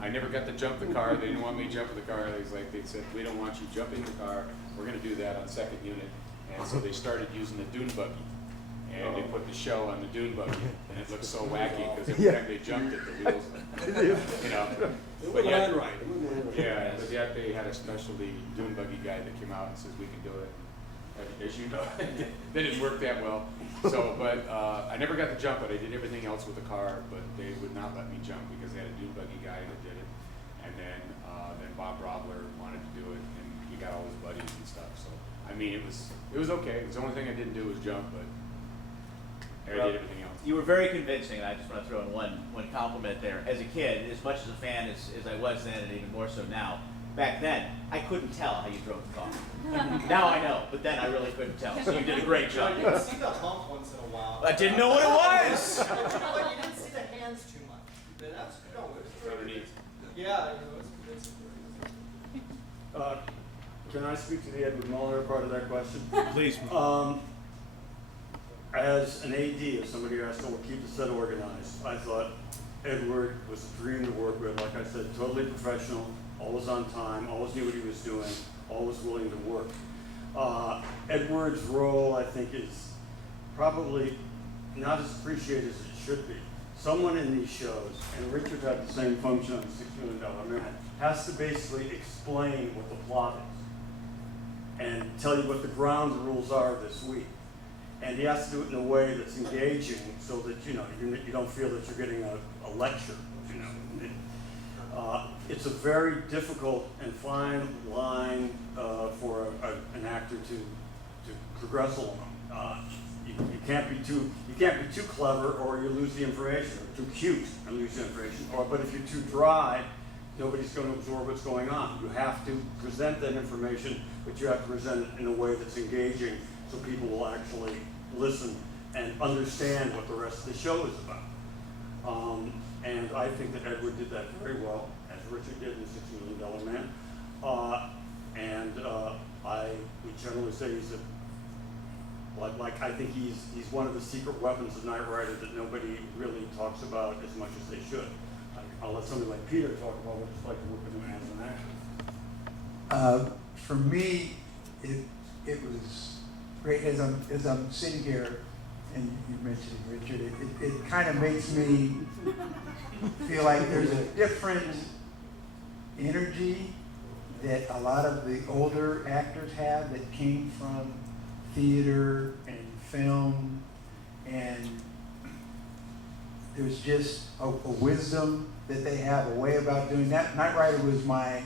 I never got to jump the car. They didn't want me jumping the car. They said, we don't want you jumping the car. We're going to do that on second unit. And so they started using the dune buggy. And they put the show on the dune buggy, and it looked so wacky because every time they jumped it, the wheels, But yet, but yet they had a specialty dune buggy guy that came out and says we can do it. As you know, that didn't work that well. So, but I never got to jump it. I did everything else with the car, but they would not let me jump because they had a dune buggy guy that did it. And then Bob Robler wanted to do it, and he got all his buddies and stuff. So, I mean, it was okay. The only thing I didn't do was jump, but I did everything else. You were very convincing, and I just want to throw in one compliment there. As a kid, as much as a fan as I was then, and even more so now, back then, I couldn't tell how you drove the car. Now I know, but then I really couldn't tell. So you did a great job. You can see the hump once in a while. I didn't know what it was. But you didn't see the hands too much. That's it's underneath. Yeah, it's Can I speak to the Edward Muller part of that question? Please. As an AD, as somebody who has to keep the set organized, I thought Edward was a dream to work with. Like I said, totally professional, always on time, always knew what he was doing, always willing to work. Edward's role, I think, is probably not as appreciated as it should be. Someone in these shows, and Richard had the same function on $6 Million Man, has to basically explain what the plot is and tell you what the ground rules are this week. And he has to do it in a way that's engaging so that you don't feel that you're getting a lecture. It's a very difficult and fine line for an actor to progress along. You you can't be too clever, or you lose the information, or too cute and lose the information. But if you're too dry, nobody's going to absorb what's going on. You have to present that information, but you have to present it in a way that's engaging, so people will actually listen and understand what the rest of the show is about. And I think that Edward did that very well, as Richard did in $6 Million Man. I would generally say he's I think he's one of the secret weapons of Knight Rider that nobody really talks about as much as they should. I'll let somebody like Peter talk about what it's like to work with him in action. For me, it was great as I'm sitting here, and you mentioned Richard. It kind of makes me feel like there's a different energy that a lot of the older actors have that came from theater and film, and there's just a wisdom that they have, a way about doing that. Knight Rider was my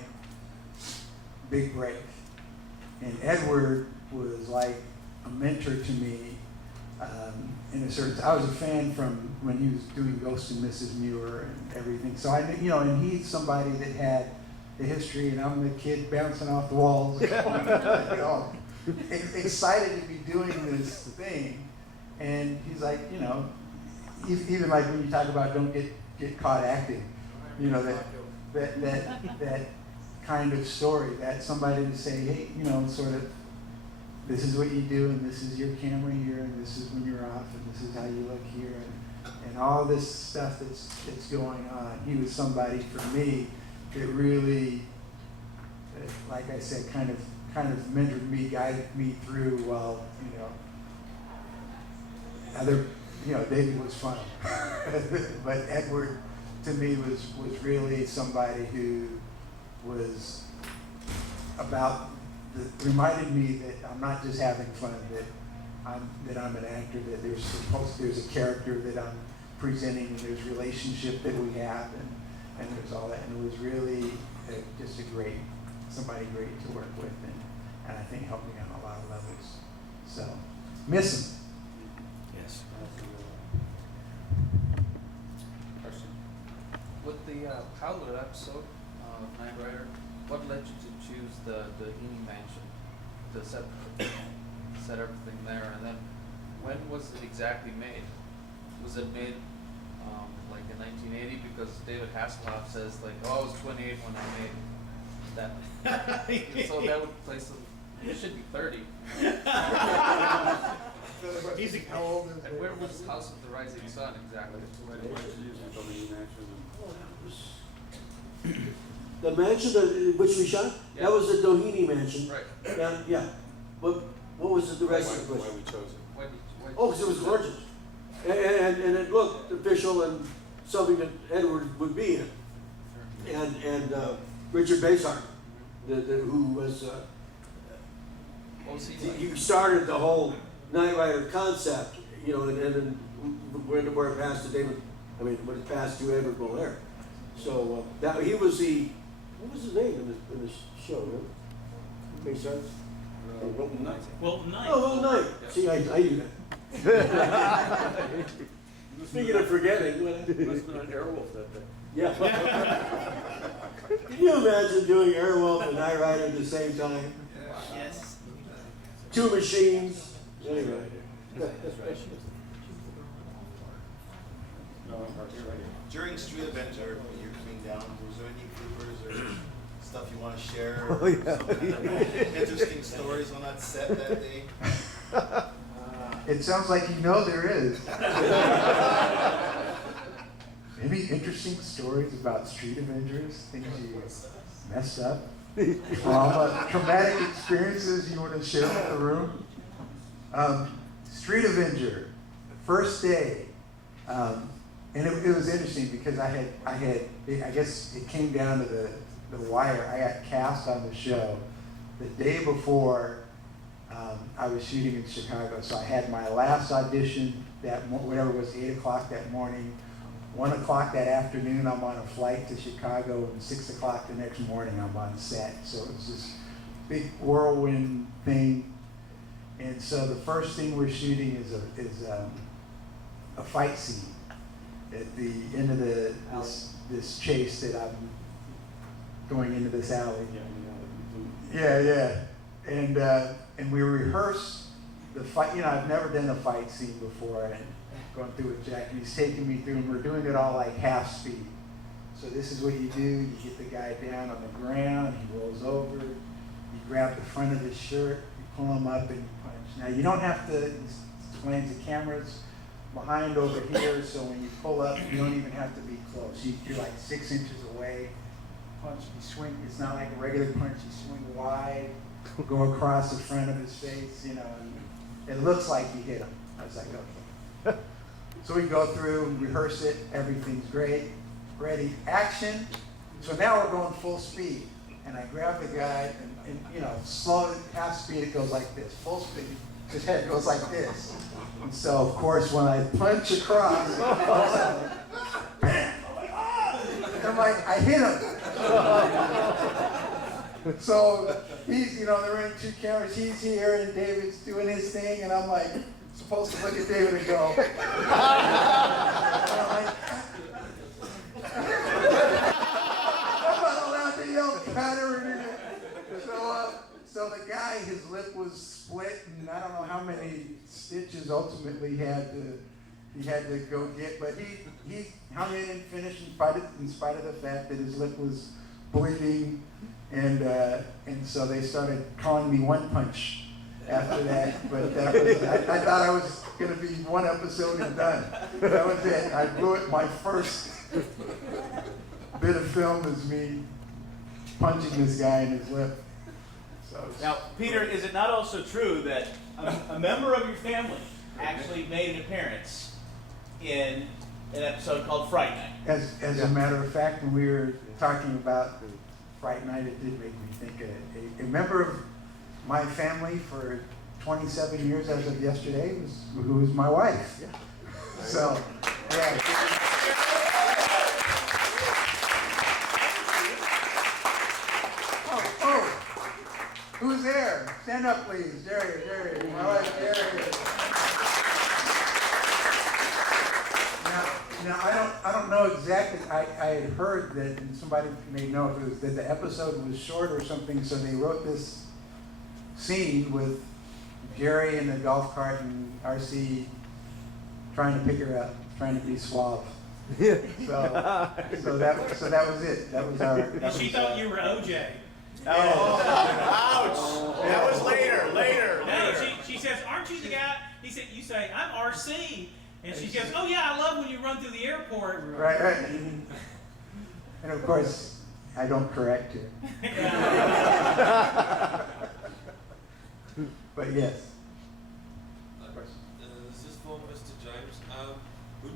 big break, and Edward was like a mentor to me in a certain. I was a fan from when he was doing Ghost and Mrs. Muir and everything. So I knew, and he's somebody that had the history, and I'm the kid bouncing off the walls, excited to be doing this thing. And he's like, even like when you talk about don't get caught acting, that kind of story, that somebody to say, hey, sort of, this is what you do, and this is your camera here, and this is when you're off, and this is how you look here, and all this stuff that's going on. He was somebody for me that really, like I said, kind of mentored me, guided me through while, David was fun. But Edward, to me, was really somebody who was reminded me that I'm not just having fun, that I'm an actor, that there's a character that I'm presenting, and there's relationship that we have, and there's all that. And it was really just somebody great to work with, and I think helped me on a lot of levels. So, miss him. Yes. With the pilot episode of Knight Rider, what led you to choose the Heaney Mansion to set everything there? And then, when was it exactly made? Was it made like in 1980? Because David Hasselhoff says I was 28 when I made that. So that would place it should be 30. How old is And where was House of the Rising Sun exactly? The mansion which we shot? Yeah. That was the Doheny mansion. Right. Yeah. What was the rest of the question? Why we chose it? Oh, because it was gorgeous. And it looked official and something that Edward would be in. And Richard Basehart, who was, he started the whole Knight Rider concept, and then where it passed to David, when it passed to Edward Bolaire. So he was what was his name in the show, right? Basehart? Wilton Knight. Wilton Knight. Oh, Wilton Knight. See, I do that. Speaking of forgetting. Must have been an Airwolf that day. Yeah. Can you imagine doing Airwolf and Knight Rider at the same time? Yes. Two machines. Anyway. During Street Avenger, when you're coming down, was there any bloopers or stuff you want to share? Oh, yeah. Some interesting stories on that set that day? It sounds like there is. Any interesting stories about Street Avengers? Things you messed up? Traumatic experiences you want to share with the room? Street Avenger, first day. And it was interesting because I guess it came down to the wire. I got cast on the show the day before I was shooting in Chicago. So I had my last audition whatever it was, 8 o'clock that morning. 1 o'clock that afternoon, I'm on a flight to Chicago, and 6 o'clock the next morning, I'm on set. So it was this big whirlwind thing. And so the first thing we're shooting is a fight scene at the end of this chase that I'm going into this alley. Yeah. And we rehearse the fight. You know, I've never done a fight scene before, and going through with Jack, and he's taking me through, and we're doing it all like half speed. So this is what you do: you get the guy down on the ground, he rolls over, you grab the front of his shirt, you pull him up, and you punch. Now you don't have to explain the cameras behind over here, so when you pull up, you don't even have to be close. You're like 6 inches away. Punch, you swing. It's not like a regular punch. You swing wide, go across the front of his face, you know, and it looks like you hit him. I was like, okay. So we go through, rehearse it. Everything's great. Ready, action. So now we're going full speed, and I grab the guy, and you know, slow, half speed. It goes like this. Full speed, his head goes like this. And so, of course, when I punch across, bam, I'm like, I hit him. So he's, you know, they're running 2 cameras. He's here, and David's doing his thing, and I'm like, supposed to look at David and go. And I'm like, I'm not allowed to yell cut or anything. So the guy, his lip was split, and I don't know how many stitches ultimately he had to go get, but he hung in and finished in spite of the fact that his lip was bleeding, and so they started calling me One Punch after that. But that was, I thought I was going to be one episode and done. That was it. I blew it. My first bit of film is me punching this guy in his lip. Now, Peter, is it not also true that a member of your family actually made an appearance in an episode called Fright Night? As a matter of fact, when we were talking about Fright Night, it did make me think a member of my family for 27 years as of yesterday who was my wife. Yeah. So, yeah. Who's there? Stand up, please. Jerry. My wife, Jerry. Now I don't know exactly. I had heard that, and somebody may know if it was that the episode was short or something, so they wrote this scene with Jerry in the golf cart and RC trying to pick her up, trying to be suave. So that was it. That was our. She thought you were OJ. Oh, ouch! That was later. No, she says, "Aren't you the guy?" He said, "You say I'm RC," and she goes, "Oh yeah, I love when you run through the airport." Right. And of course, I don't correct her. But yes. This is for Mr. James. Who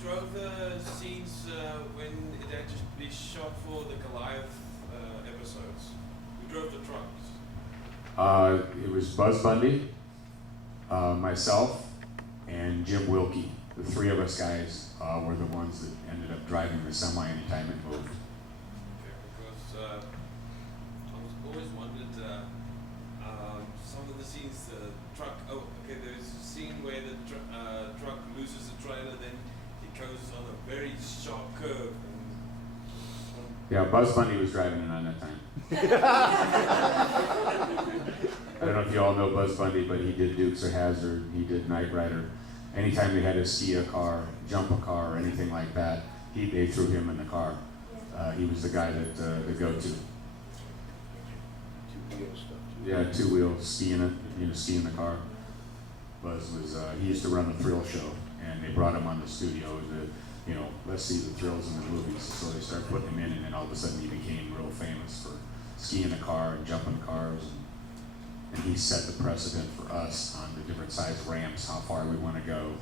drove the scenes when it had to be shot for the Goliath episodes? Who drove the trucks? It was Buzz Bundy, myself, and Jim Wilkie. The 3 of us guys were the ones that ended up driving the semi anytime it moved. Okay, because I was always wondered some of the scenes, the truck. Oh, okay. There's a scene where the truck loses the trailer, then it goes on a very sharp curve. Yeah, Buzz Bundy was driving it on that time. I don't know if you all know Buzz Bundy, but he did Dukes of Hazzard, he did Knight Rider. Anytime they had to ski a car, jump a car, or anything like that, they threw him in the car. He was the guy that the go-to. 2-wheel stuff. Yeah, 2-wheel, skiing the car. Buzz was, he used to run the thrill show, and they brought him on the studio to, let's see the thrills in the movies. So they started putting him in, and then all of a sudden he became real famous for skiing a car and jumping cars. And he set the precedent for us on the different size ramps, how far we want to go,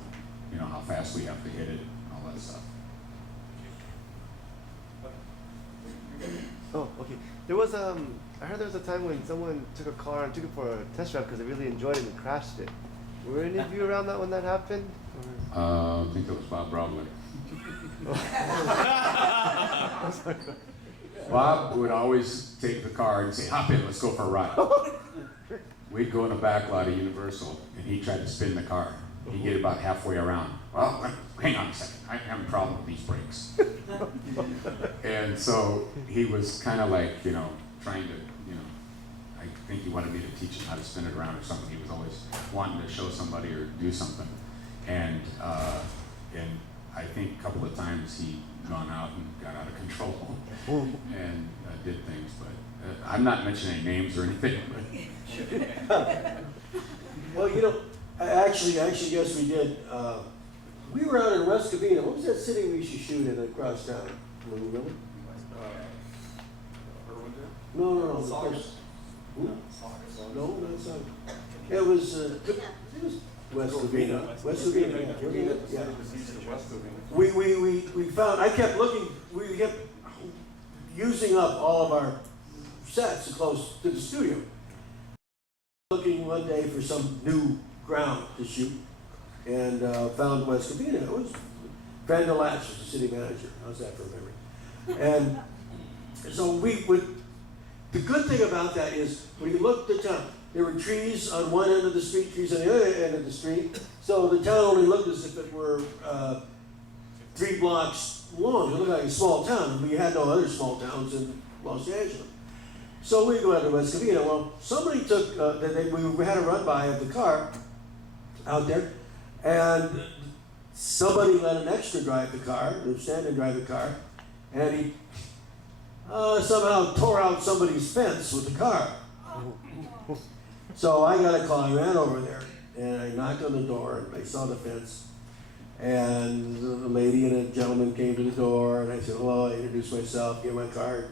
how fast we have to hit it, all that stuff. Oh, okay. There was I heard there was a time when someone took a car and took it for a test drive because they really enjoyed it and crashed it. Were any of you around that when that happened? I think that was Bob Broadway. Bob would always take the car and say, "Hop in, let's go for a ride." we'd go in the back lot of Universal, and he tried to spin the car. He'd get about halfway around. Well, hang on a second, I'm having a problem with these brakes. And so he was kind of like, you know, trying to, you know, I think he wanted me to teach him how to spin it around or something. He was always wanting to show somebody or do something. And I think a couple of times he gone out and got out of control and did things, but I'm not mentioning any names or anything. Well, you know, actually, yes, we did. We were out in West Covina. What was that city we used to shoot in across town? Remember? No. Saugus. No, not Saugus. It was West Covina. West Covina. Yeah. We found. I kept looking. We kept using up all of our sets close to the studio. Looking one day for some new ground to shoot, and found West Covina. It was Van der Latch was the city manager. How's that for memory? And so we would. The good thing about that is when you looked at the town, there were trees on one end of the street, trees on the other end of the street. So the town only looked as if it were 3 blocks long. It looked like a small town, and we had no other small towns in Los Angeles. So we go out to West Covina. Well, somebody took, we had a run by of the car out there, and somebody let an extra drive the car, stand and drive the car, and he somehow tore out somebody's fence with the car. So I got a call. I ran over there, and I knocked on the door, and I saw the fence, and the lady and a gentleman came to the door, and I said, hello, I introduced myself, gave my card.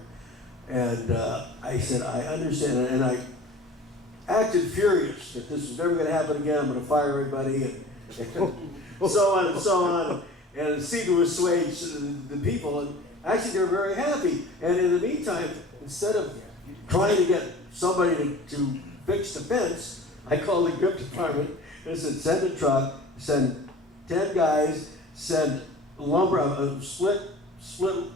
And I said, I understand, and I acted furious that this was never going to happen again. I'm going to fire everybody, and so on and so on. And it seemed to assuage the people, and actually they were very happy. And in the meantime, instead of trying to get somebody to fix the fence, I called the grip department and said, send a truck, send 10 guys, send lumber, a split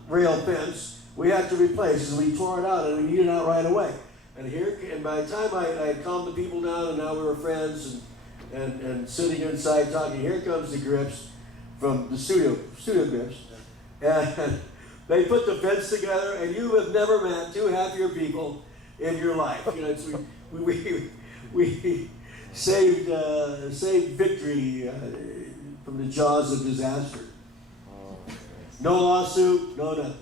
rail fence. We had to replace because we tore it out and we needed it out right away. And by the time I had calmed the people down and now we were friends and sitting inside talking, here comes the grips from the studio grips. And they put the fence together, and you have never met 2 happier people in your life. You know, we saved victory from the jaws of disaster. No lawsuit, no nothing.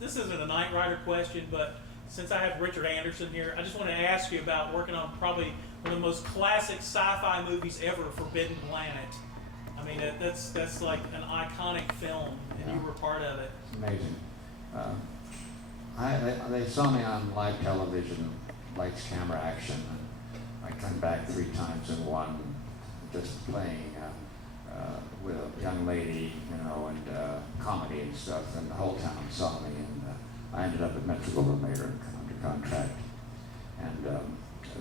This isn't a Knight Rider question, but since I have Richard Anderson here, I just want to ask you about working on probably one of the most classic sci-fi movies ever, Forbidden Planet. I mean, that's like an iconic film, and you were part of it. Amazing. They saw me on live television, lights, camera, action, and I came back 3 times in one, just playing with a young lady, you know, and comedy and stuff, and the whole town saw me, and I ended up at Metro-Goldwyn-Mayer under contract. And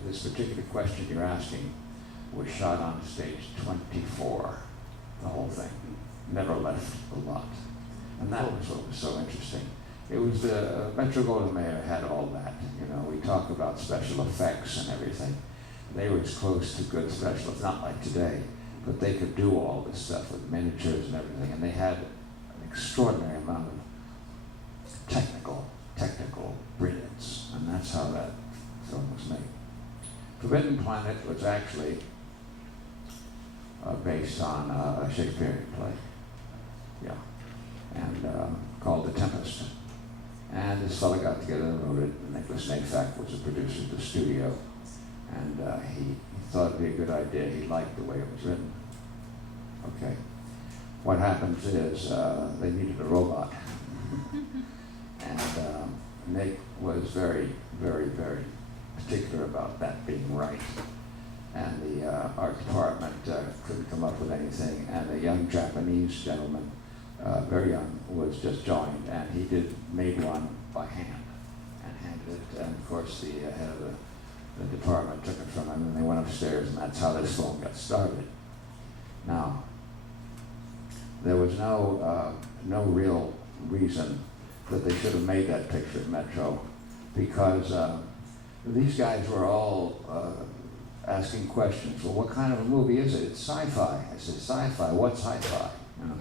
this particular question you're asking was shot on stage 24, the whole thing. Never left the lot. And that was what was so interesting. It was the Metro-Goldwyn-Mayer had all that. You know, we talk about special effects and everything. They were as close to good special effects, not like today, but they could do all this stuff with miniatures and everything, and they had an extraordinary amount of technical brilliance, and that's how that film was made. Forbidden Planet was actually based on a Shakespearean play, yeah, and called The Tempest. And this fellow got together and wrote it, and Nicholas Nafak was the producer of the studio, and he thought it'd be a good idea. He liked the way it was written. Okay. What happens is they needed a robot. And Nick was very, very, very particular about that being right. And the art department couldn't come up with anything. And a young Japanese gentleman, very young, was just joined, and he made one by hand and handed it. And of course, the head of the department took it from him, and they went upstairs, and that's how this film got started. Now, there was no real reason that they should have made that picture at Metro, because these guys were all asking questions. Well, what kind of a movie is it? It's sci-fi. I said, sci-fi? What's sci-fi? You know?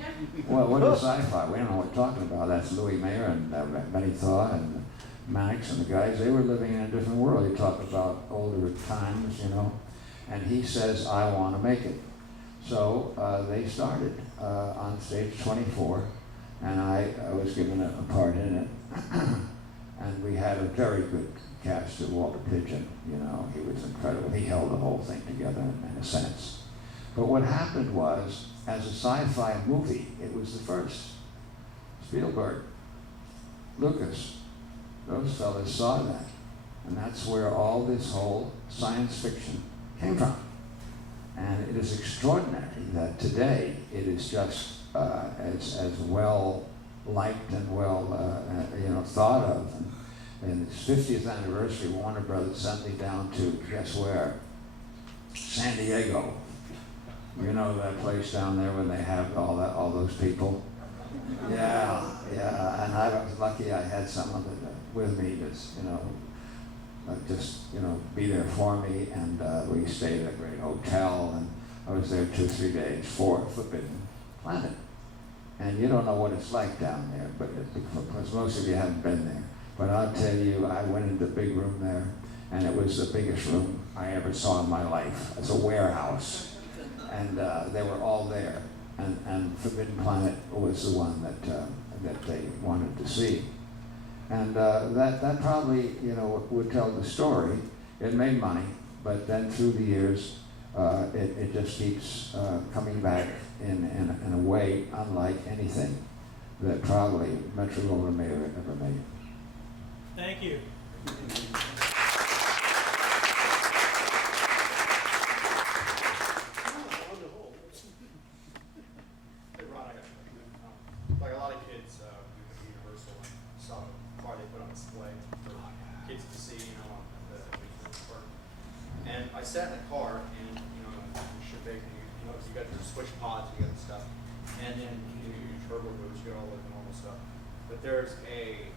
Well, what is sci-fi? We don't know what we're talking about. That's Louis Mayer and Benny Thaw and Mannix and the guys. They were living in a different world. They talk about older times, you know. And he says, I want to make it. So they started on stage 24, and I was given a part in it. And we had a very good cast of Walter Pidgeon, you know, he was incredible. He held the whole thing together in a sense. But what happened was, as a sci-fi movie, it was the first. Spielberg, Lucas, those fellas saw that. And that's where all this whole science fiction came from. And it is extraordinary that today it is just as well liked and well you know, thought of. And its 50th anniversary, Warner Brothers sent me down to, guess where? San Diego. You know that place down there where they have all those people? Yeah, yeah. And I was lucky I had someone with me that's, you know, just, you know, be there for me. And we stayed at a great hotel, and I was there 2 or 3 days for Forbidden Planet. And you don't know what it's like down there, but because most of you haven't been there. But I'll tell you, I went into the big room there, and it was the biggest room I ever saw in my life. It's a warehouse. And they were all there. And Forbidden Planet was the one that they wanted to see. And that probably, you know, would tell the story. It made money, but then through the years, it just keeps coming back in a way unlike anything that probably Metro-Goldwyn-Mayer ever made. Thank you. Hey Ron, I got a question. Like a lot of kids, we went to Universal and saw the car they put on display for kids to see, you know, at the amusement park. And I sat in the car, and you know, you should make, you know, you got your switch pods, you got the stuff, and then you know, your turbo boost, you got all the normal stuff. But there's a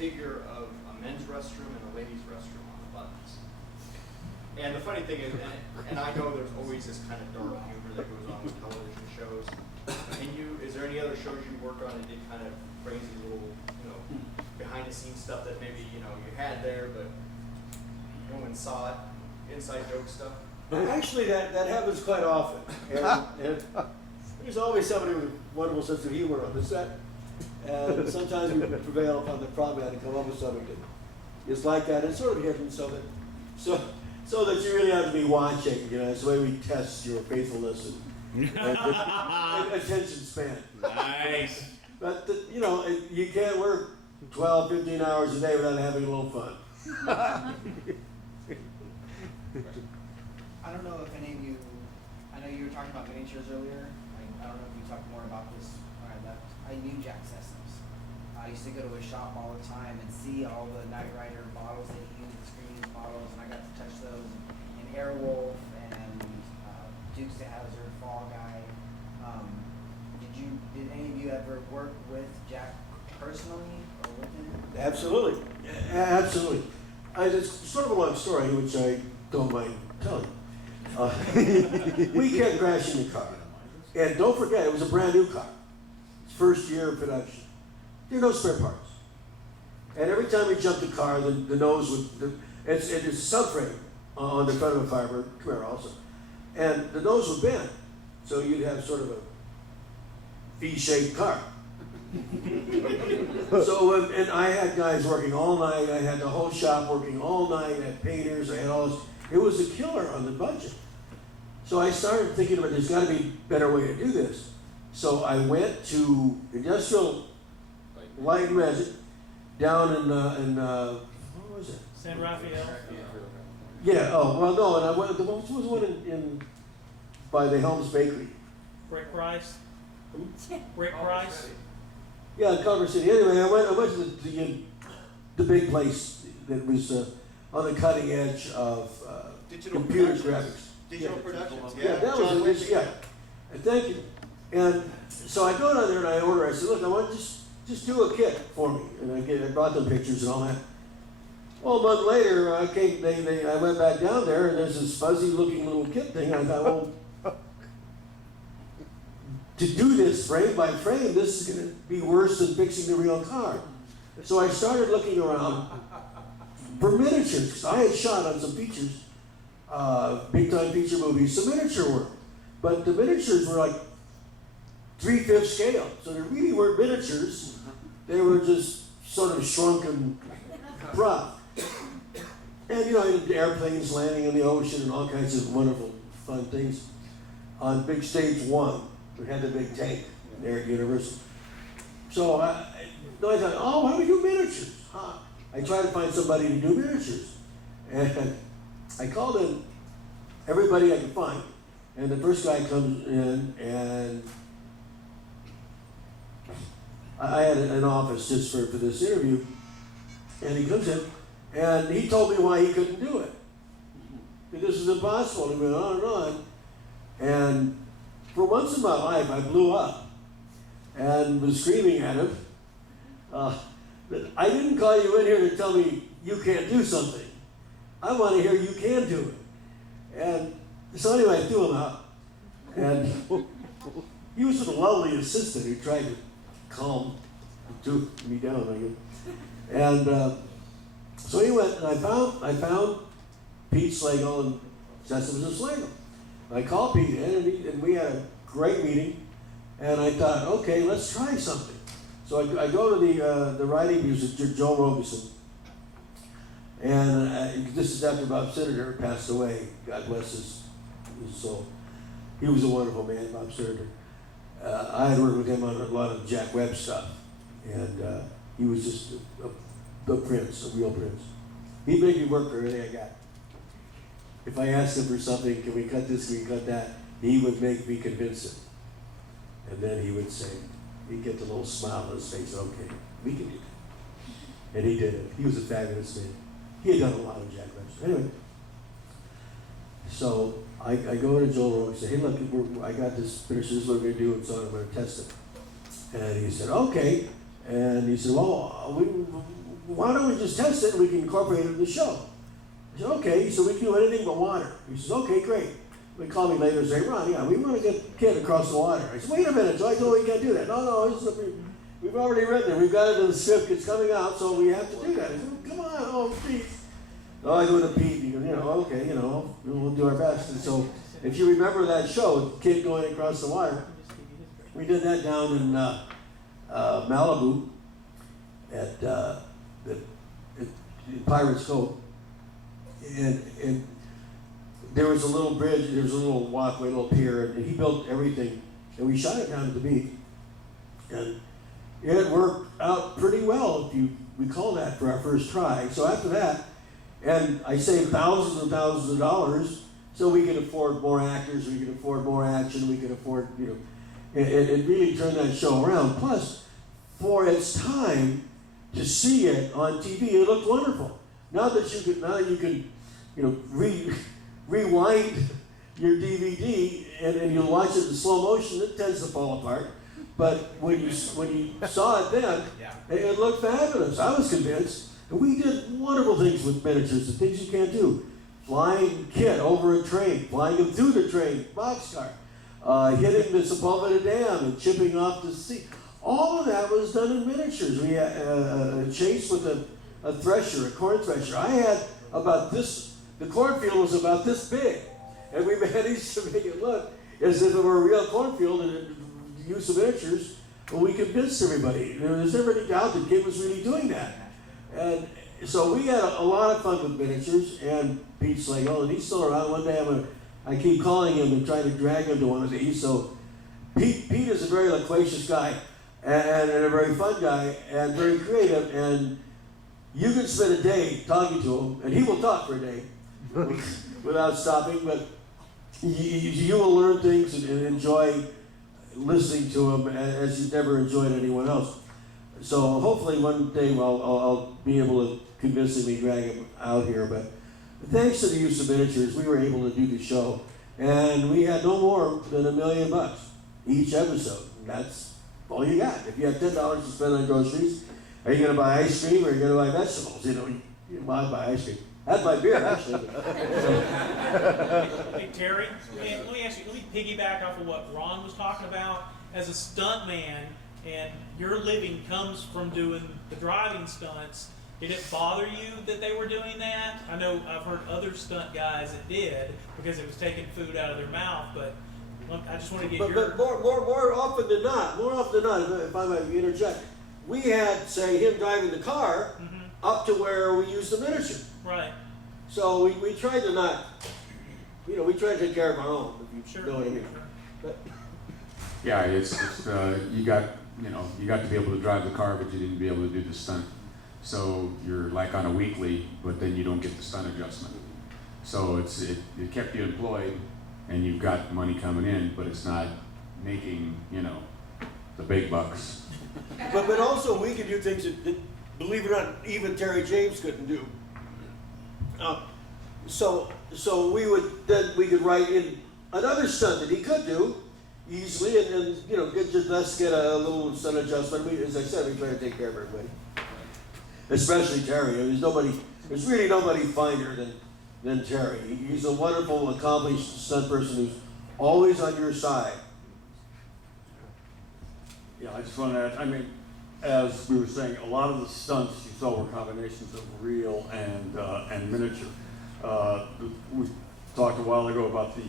figure of a men's restroom and a ladies' restroom on the buttons. And the funny thing is, and I know there's always this kind of dark humor that goes on with television shows. Is there any other shows you work on that did kind of crazy little, you know, behind the scenes stuff that maybe, you know, you had there, but no one saw it, inside joke stuff? Actually, that happens quite often. And there's always somebody with a wonderful sense of humor on the set. And sometimes we prevail upon the problem and come up with something that is like that. It's sort of hidden so that you really have to be watching. You know, it's the way we test your faithfulness and attention span. Nice. But you know, you can't work 12, 15 hours a day without having a little fun. I don't know if any of you, I know you were talking about miniatures earlier. I don't know if you talked more about this when I left. I knew Jack Sessoms. I used to go to his shop all the time and see all the Knight Rider bottles that he used, the screen bottles, and I got to touch those. And Airwolf and Dukes of Hazzard, Fall Guy. Did any of you ever work with Jack personally or with him? Absolutely, absolutely. It's sort of a long story, which I don't mind telling. We kept crashing the car, and don't forget, it was a brand new car. First year of production. There were no spare parts. And every time we jumped the car, the nose would, it's a subframe on the front of a Firebird Camaro also. And the nose would bend. So you'd have sort of a V-shaped car. So, and I had guys working all night. I had the whole shop working all night. I had painters. I had all this. It was a killer on the budget. So I started thinking about there's got to be a better way to do this. So I went to Industrial Light and Resin down in what was it? San Rafael. Yeah. Oh well, no. And I went. There was one in by the Helms Bakery. Rick Price. Rick Price. Yeah, Culver City. Anyway, I went to the big place that was on the cutting edge of computer graphics. Digital Productions. Yeah, that was it. Yeah. And thank you. And so I go down there and I order. I said, look, I want just do a kit for me. And I brought them pictures and all that. Well, a month later, I went back down there, and there's this fuzzy-looking little kit thing. I thought, well, to do this frame by frame, this is going to be worse than fixing the real car. So I started looking around for miniatures. I had shot on some features, big-time feature movies, some miniature work. But the miniatures were like 3/5 scale, so they really weren't miniatures. They were just sort of shrunken prop. And you know, I did airplanes landing in the ocean and all kinds of wonderful, fun things. On Big Stage 1, we had the big tank there at Universal. So I thought, oh, why don't we do miniatures? Huh? I tried to find somebody to do miniatures. And I called in everybody I could find. And the first guy comes in, and I had an office just for this interview. And he comes in, and he told me why he couldn't do it. This is impossible. He went on and on. And for once in my life, I blew up and was screaming at him. I didn't call you in here to tell me you can't do something. I want to hear you can do it. And so anyway, I threw him out. And he was a lovely assistant who tried to calm me down, I guess. And so he went, and I found Pete Slagle and Sesame Slagle. I called Pete in, and we had a great meeting. And I thought, okay, let's try something. So I go to the writing music, Joe Robeson. And this is after Bob Senator passed away. God bless his soul. He was a wonderful man, Bob Senator. I had worked with him on a lot of Jack Webb stuff. And he was just a prince, a real prince. He'd make me work for everything I got. If I asked him for something, can we cut this, can we cut that? He would make me convince him. And then he would say, he'd get the little smile on his face, okay, we can do that. And he did it. He was a fabulous man. He had done a lot of Jack Webb. Anyway, so I go to Joel Rowe and say, hey, look, I got this picture, this is what we're going to do, and so I'm going to test it. And he said, okay. And he said, well, why don't we just test it and we can incorporate it in the show? I said, okay, so we can do anything but water. He says, okay, great. They call me later and say, Ron, yeah, we want to get KITT across the water. I said, wait a minute, Joe, I told you we can't do that. No, we've already written it. We've got it in the script. It's coming out, so we have to do that. I said, come on, oh, Pete. No, I go to Pete, and he goes, okay, we'll do our best. And so if you remember that show, KITT going across the water, we did that down in Malibu at Pirates Cove. And there was a little bridge, there was a little walkway, a little pier, and he built everything. And we shot it down at the beach. And it worked out pretty well, if you recall that, for our first try. So after that, and I saved thousands and thousands of dollars, so we could afford more actors, we could afford more action, we could afford, it really turned that show around. Plus, for its time, to see it on TV, it looked wonderful. Now that you can rewind your DVD and you watch it in slow motion, it tends to fall apart. But when you saw it then, it looked fabulous. I was convinced. And we did wonderful things with miniatures, the things you can't do. Flying KITT over a train, flying him through the train, boxcar, hitting the Sepulveda Dam and chipping off the sea. All of that was done in miniatures. We had a chase with a thresher, a corn thresher. I had about this, the cornfield was about this big. And we managed to make it look as if it were a real cornfield, and the use of miniatures, well, we convinced everybody. There's never any doubt that KITT was really doing that. And so we had a lot of fun with miniatures, and Pete Slagle, and he's still around. One day I keep calling him and trying to drag him to one of these. So Pete is a very loquacious guy, and a very fun guy, and very creative, and you can spend a day talking to him, and he will talk for a day without stopping, but you will learn things and enjoy listening to him as you've never enjoyed anyone else. So hopefully one day I'll be able to convincingly drag him out here, but thanks to the use of miniatures, we were able to do the show, and we had no more than $1 million each episode. That's all you got. If you have $10 to spend on groceries, are you going to buy ice cream or are you going to buy vegetables? buy ice cream. That's my beer, actually. Hey, Terry, let me ask you, let me piggyback off of what Ron was talking about. As a stunt man, and your living comes from doing the driving stunts, did it bother you that they were doing that? I know I've heard other stunt guys that did because it was taking food out of their mouth, but I just want to get your... But more often than not, if I might interject, we had, say, him driving the car up to where we used the miniature. Right. So we tried to not, we tried to take care of our own, if you know what I mean. But, Yeah, it's you got to be able to drive the car, but you didn't be able to do the stunt. So you're like on a weekly, but then you don't get the stunt adjustment. So it kept you employed, and you've got money coming in, but it's not making the big bucks. but also we could do things that, believe it or not, even Terry James couldn't do. So we could write in another stunt that he could do easily, and let's get a little stunt adjustment. As I said, we try to take care of everybody, especially Terry. There's really nobody finer than Terry. He's a wonderful, accomplished stunt person who's always on your side. Yeah, I just want to add, I mean, as we were saying, a lot of the stunts you saw were combinations of real and miniature. We talked a while ago about the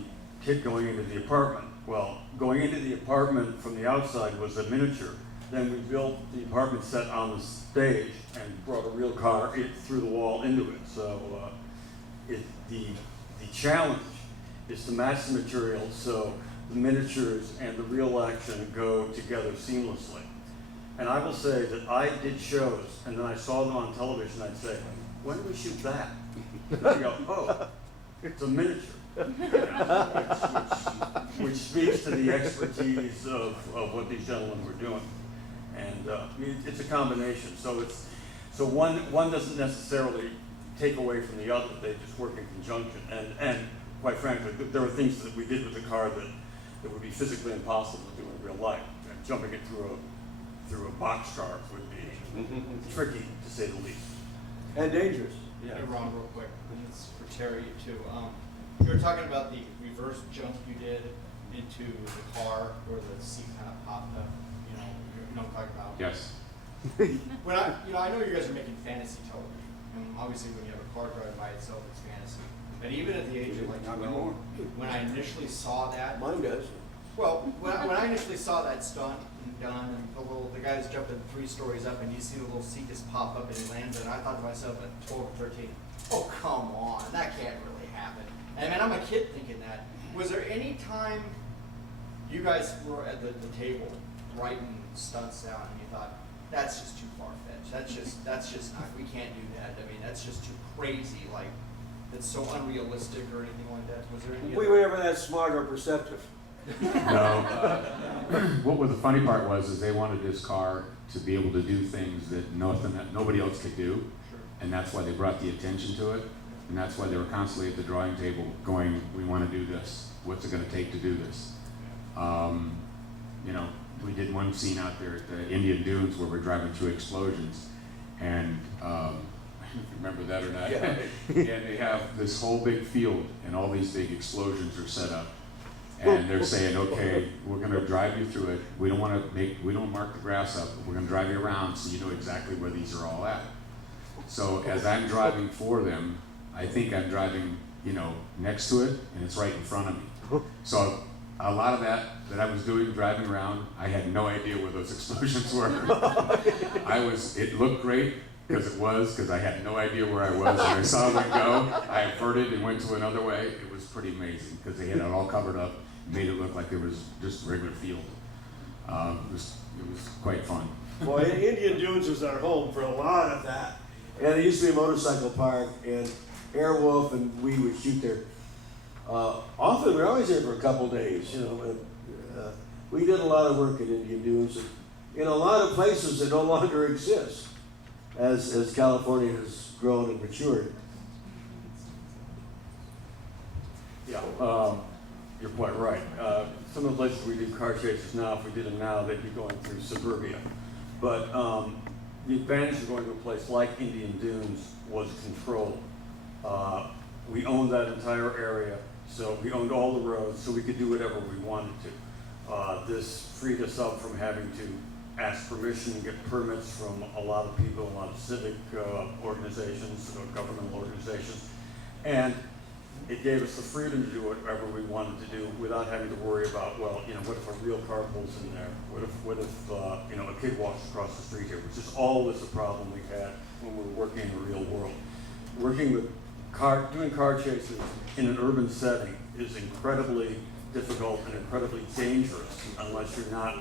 kid going into the apartment. Well, going into the apartment from the outside was a miniature. Then we built the apartment set on the stage and brought a real car through the wall into it. So the challenge is to match the materials so the miniatures and the real action go together seamlessly. And I will say that I did shows, and then I saw them on television, I'd say, when do we shoot that? And I go, oh, it's a miniature. Which speaks to the expertise of what these gentlemen were doing. And it's a combination. So one doesn't necessarily take away from the other. They just work in conjunction. And quite frankly, there were things that we did with the car that would be physically impossible to do in real life. And jumping it through a boxcar would be tricky, to say the least. And dangerous. Yeah. Hey, Ron, real quick, and it's for Terry too. You were talking about the reverse jump you did into the car where the seat kind of popped up. You know what I'm talking about? Yes. When I know you guys are making fantasy television. And obviously, when you have a car driving by itself, it's fantasy. But even at the age of like 12, when I initially saw that, mine does. Well, when I initially saw that stunt and done, and the guy's jumping 3 stories up, and you see the little seat just pop up and he lands, and I thought to myself at 12 or 13, oh come on, that can't really happen. And man, I'm a kid thinking that. Was there any time you guys were at the table writing stunts out and you thought, that's just too far-fetched, that's just not, we can't do that, I mean, that's just too crazy, like, it's so unrealistic or anything like that? Was there any We were never that smart or perceptive. No. What was the funny part was is they wanted this car to be able to do things that nobody else could do, and that's why they brought the attention to it, and that's why they were constantly at the drawing table going, we want to do this. What's it going to take to do this? We did one scene out there at the Indian Dunes where we're driving through explosions, and remember that or not? Yeah. And they have this whole big field, and all these big explosions are set up. And they're saying, okay, we're going to drive you through it. We don't mark the grass up. But we're going to drive you around so you know exactly where these are all at. So as I'm driving for them, I think I'm driving, next to it, and it's right in front of me. So a lot of that I was doing, driving around, I had no idea where those explosions were. It looked great because I had no idea where I was, and I saw them go. I averted and went to another way. It was pretty amazing because they had it all covered up. Made it look like it was just a regular field. It was quite fun. Boy, Indian Dunes was our home for a lot of that. And it used to be a motorcycle park, and Airwolf and we would shoot there. Often we were always there for a couple days, and we did a lot of work at Indian Dunes in a lot of places that no longer exist as California has grown and matured. Yeah, you're quite right. Some of the places we do car chases now, if we did them now, they'd be going through suburbia. But the advantage of going to a place like Indian Dunes was control. We owned that entire area, so we owned all the roads, so we could do whatever we wanted to. This freed us up from having to ask permission and get permits from a lot of people, a lot of civic organizations, governmental organizations, and it gave us the freedom to do whatever we wanted to do without having to worry about, well, what if a real car pulls in there? What if a kid walks across the street here? Which is always a problem we had when we were working in the real world. Working with doing car chases in an urban setting is incredibly difficult and incredibly dangerous unless you're not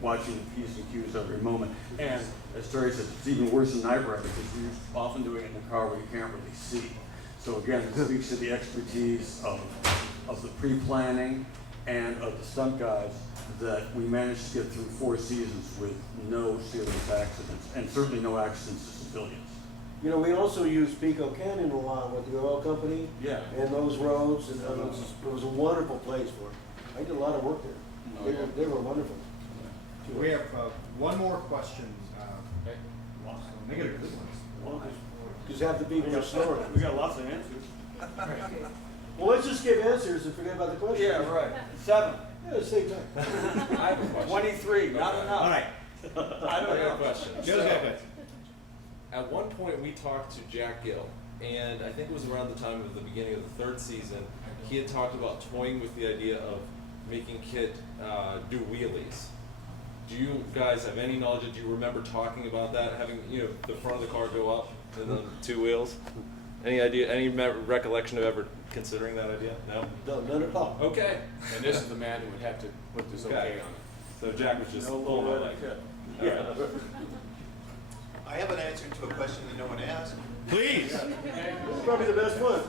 watching the P's and Q's every moment. And as Terry said, it's even worse than night riding because you're often doing it in a car where you can't really see. So again, it speaks to the expertise of the pre-planning and of the stunt guys that we managed to get through 4 seasons with no serious accidents, and certainly no accidents to civilians. We also used Pico Canyon a lot with the oil company. Yeah. And those roads, and it was a wonderful place for it. I did a lot of work there. They were wonderful. We have one more question. Make it a good one. Just have the people are snoring. We got lots of answers. Well, let's just give answers and forget about the question. Yeah, right. 7. Yeah, same time. I have a question. 23, not enough. All right. I have a question. Joe's got a question. At one point, we talked to Jack Gill, and I think it was around the time of the beginning of the 3rd season. He had talked about toying with the idea of making KITT do wheelies. Do you guys have any knowledge? Do you remember talking about that, having the front of the car go up and then 2 wheels? Any idea? Any recollection of ever considering that idea? No. No, none at all. Okay. And this is the man who would have to put this okay on it. So Jack was just pulling my leg. Yeah. I have an answer to a question that no one asked. Please. It's probably the best one.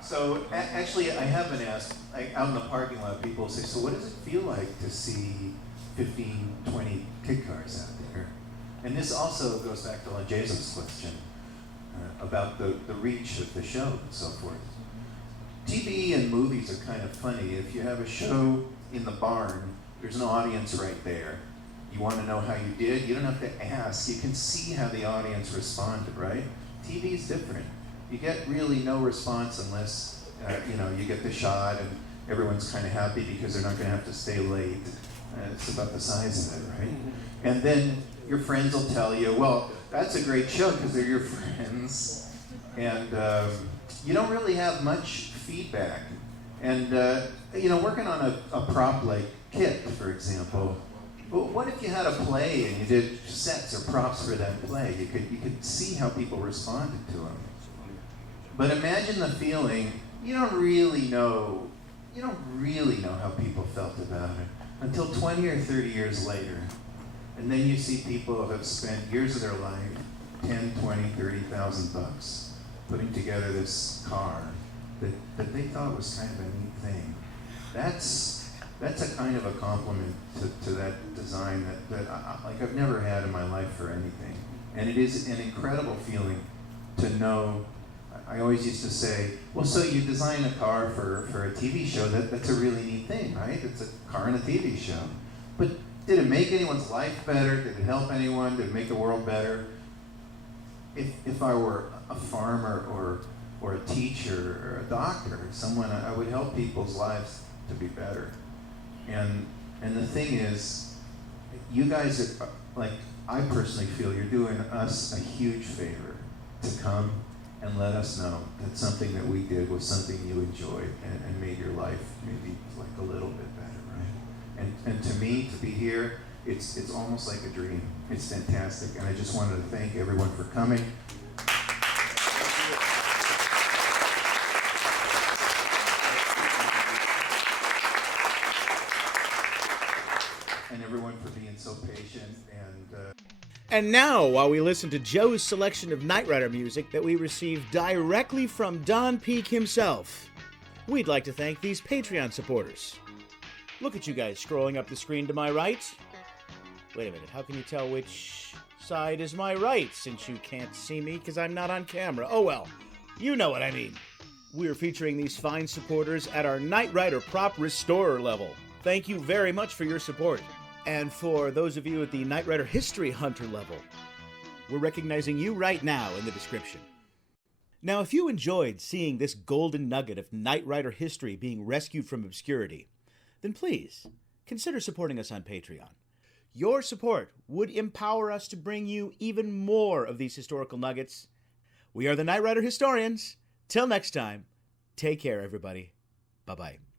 So actually, I have been asked, out in the parking lot, people say, so what does it feel like to see 15, 20 KITT cars out there? And this also goes back to Jason's question about the reach of the show and so forth. TV and movies are kind of funny. If you have a show in the barn, there's no audience right there. You want to know how you did? You don't have to ask. You can see how the audience responded, right? TV's different. You get really no response unless you get the shot and everyone's kind of happy because they're not going to have to stay late. It's about the size of it, right? And then your friends will tell you, well, that's a great show because they're your friends. And you don't really have much feedback. And, working on a prop like KITT, for example, well, what if you had a play and you did sets or props for that play? You could see how people responded to them. But imagine the feeling, you don't really know how people felt about it until 20 or 30 years later. And then you see people who have spent years of their life, 10, 20, 30,000 bucks, putting together this car that they thought was kind of a neat thing. That's a kind of a compliment to that design that I've never had in my life for anything. And it is an incredible feeling to know. I always used to say, well, so you design a car for a TV show, that's a really neat thing, right? It's a car in a TV show. But did it make anyone's life better? Did it help anyone? Did it make the world better? If I were a farmer or a teacher or a doctor, someone, I would help people's lives to be better. And the thing is, you guys are, I personally feel you're doing us a huge favor to come and let us know that something that we did was something you enjoyed and made your life maybe a little bit better, right? And to me, to be here, it's almost like a dream. It's fantastic, and I just wanted to thank everyone for coming. And everyone for being so patient And now, while we listen to Joe's selection of Knight Rider music that we received directly from Don Peake himself, we'd like to thank these Patreon supporters. Look at you guys scrolling up the screen to my right. Wait a minute, how can you tell which side is my right since you can't see me because I'm not on camera? Oh well, you know what I mean. We're featuring these fine supporters at our Knight Rider Prop Restorer level. Thank you very much for your support. And for those of you at the Knight Rider History Hunter level, we're recognizing you right now in the description. Now, if you enjoyed seeing this golden nugget of Knight Rider history being rescued from obscurity, then please consider supporting us on Patreon. Your support would empower us to bring you even more of these historical nuggets. We are the Knight Rider Historians. Till next time, take care, everybody. Bye-bye.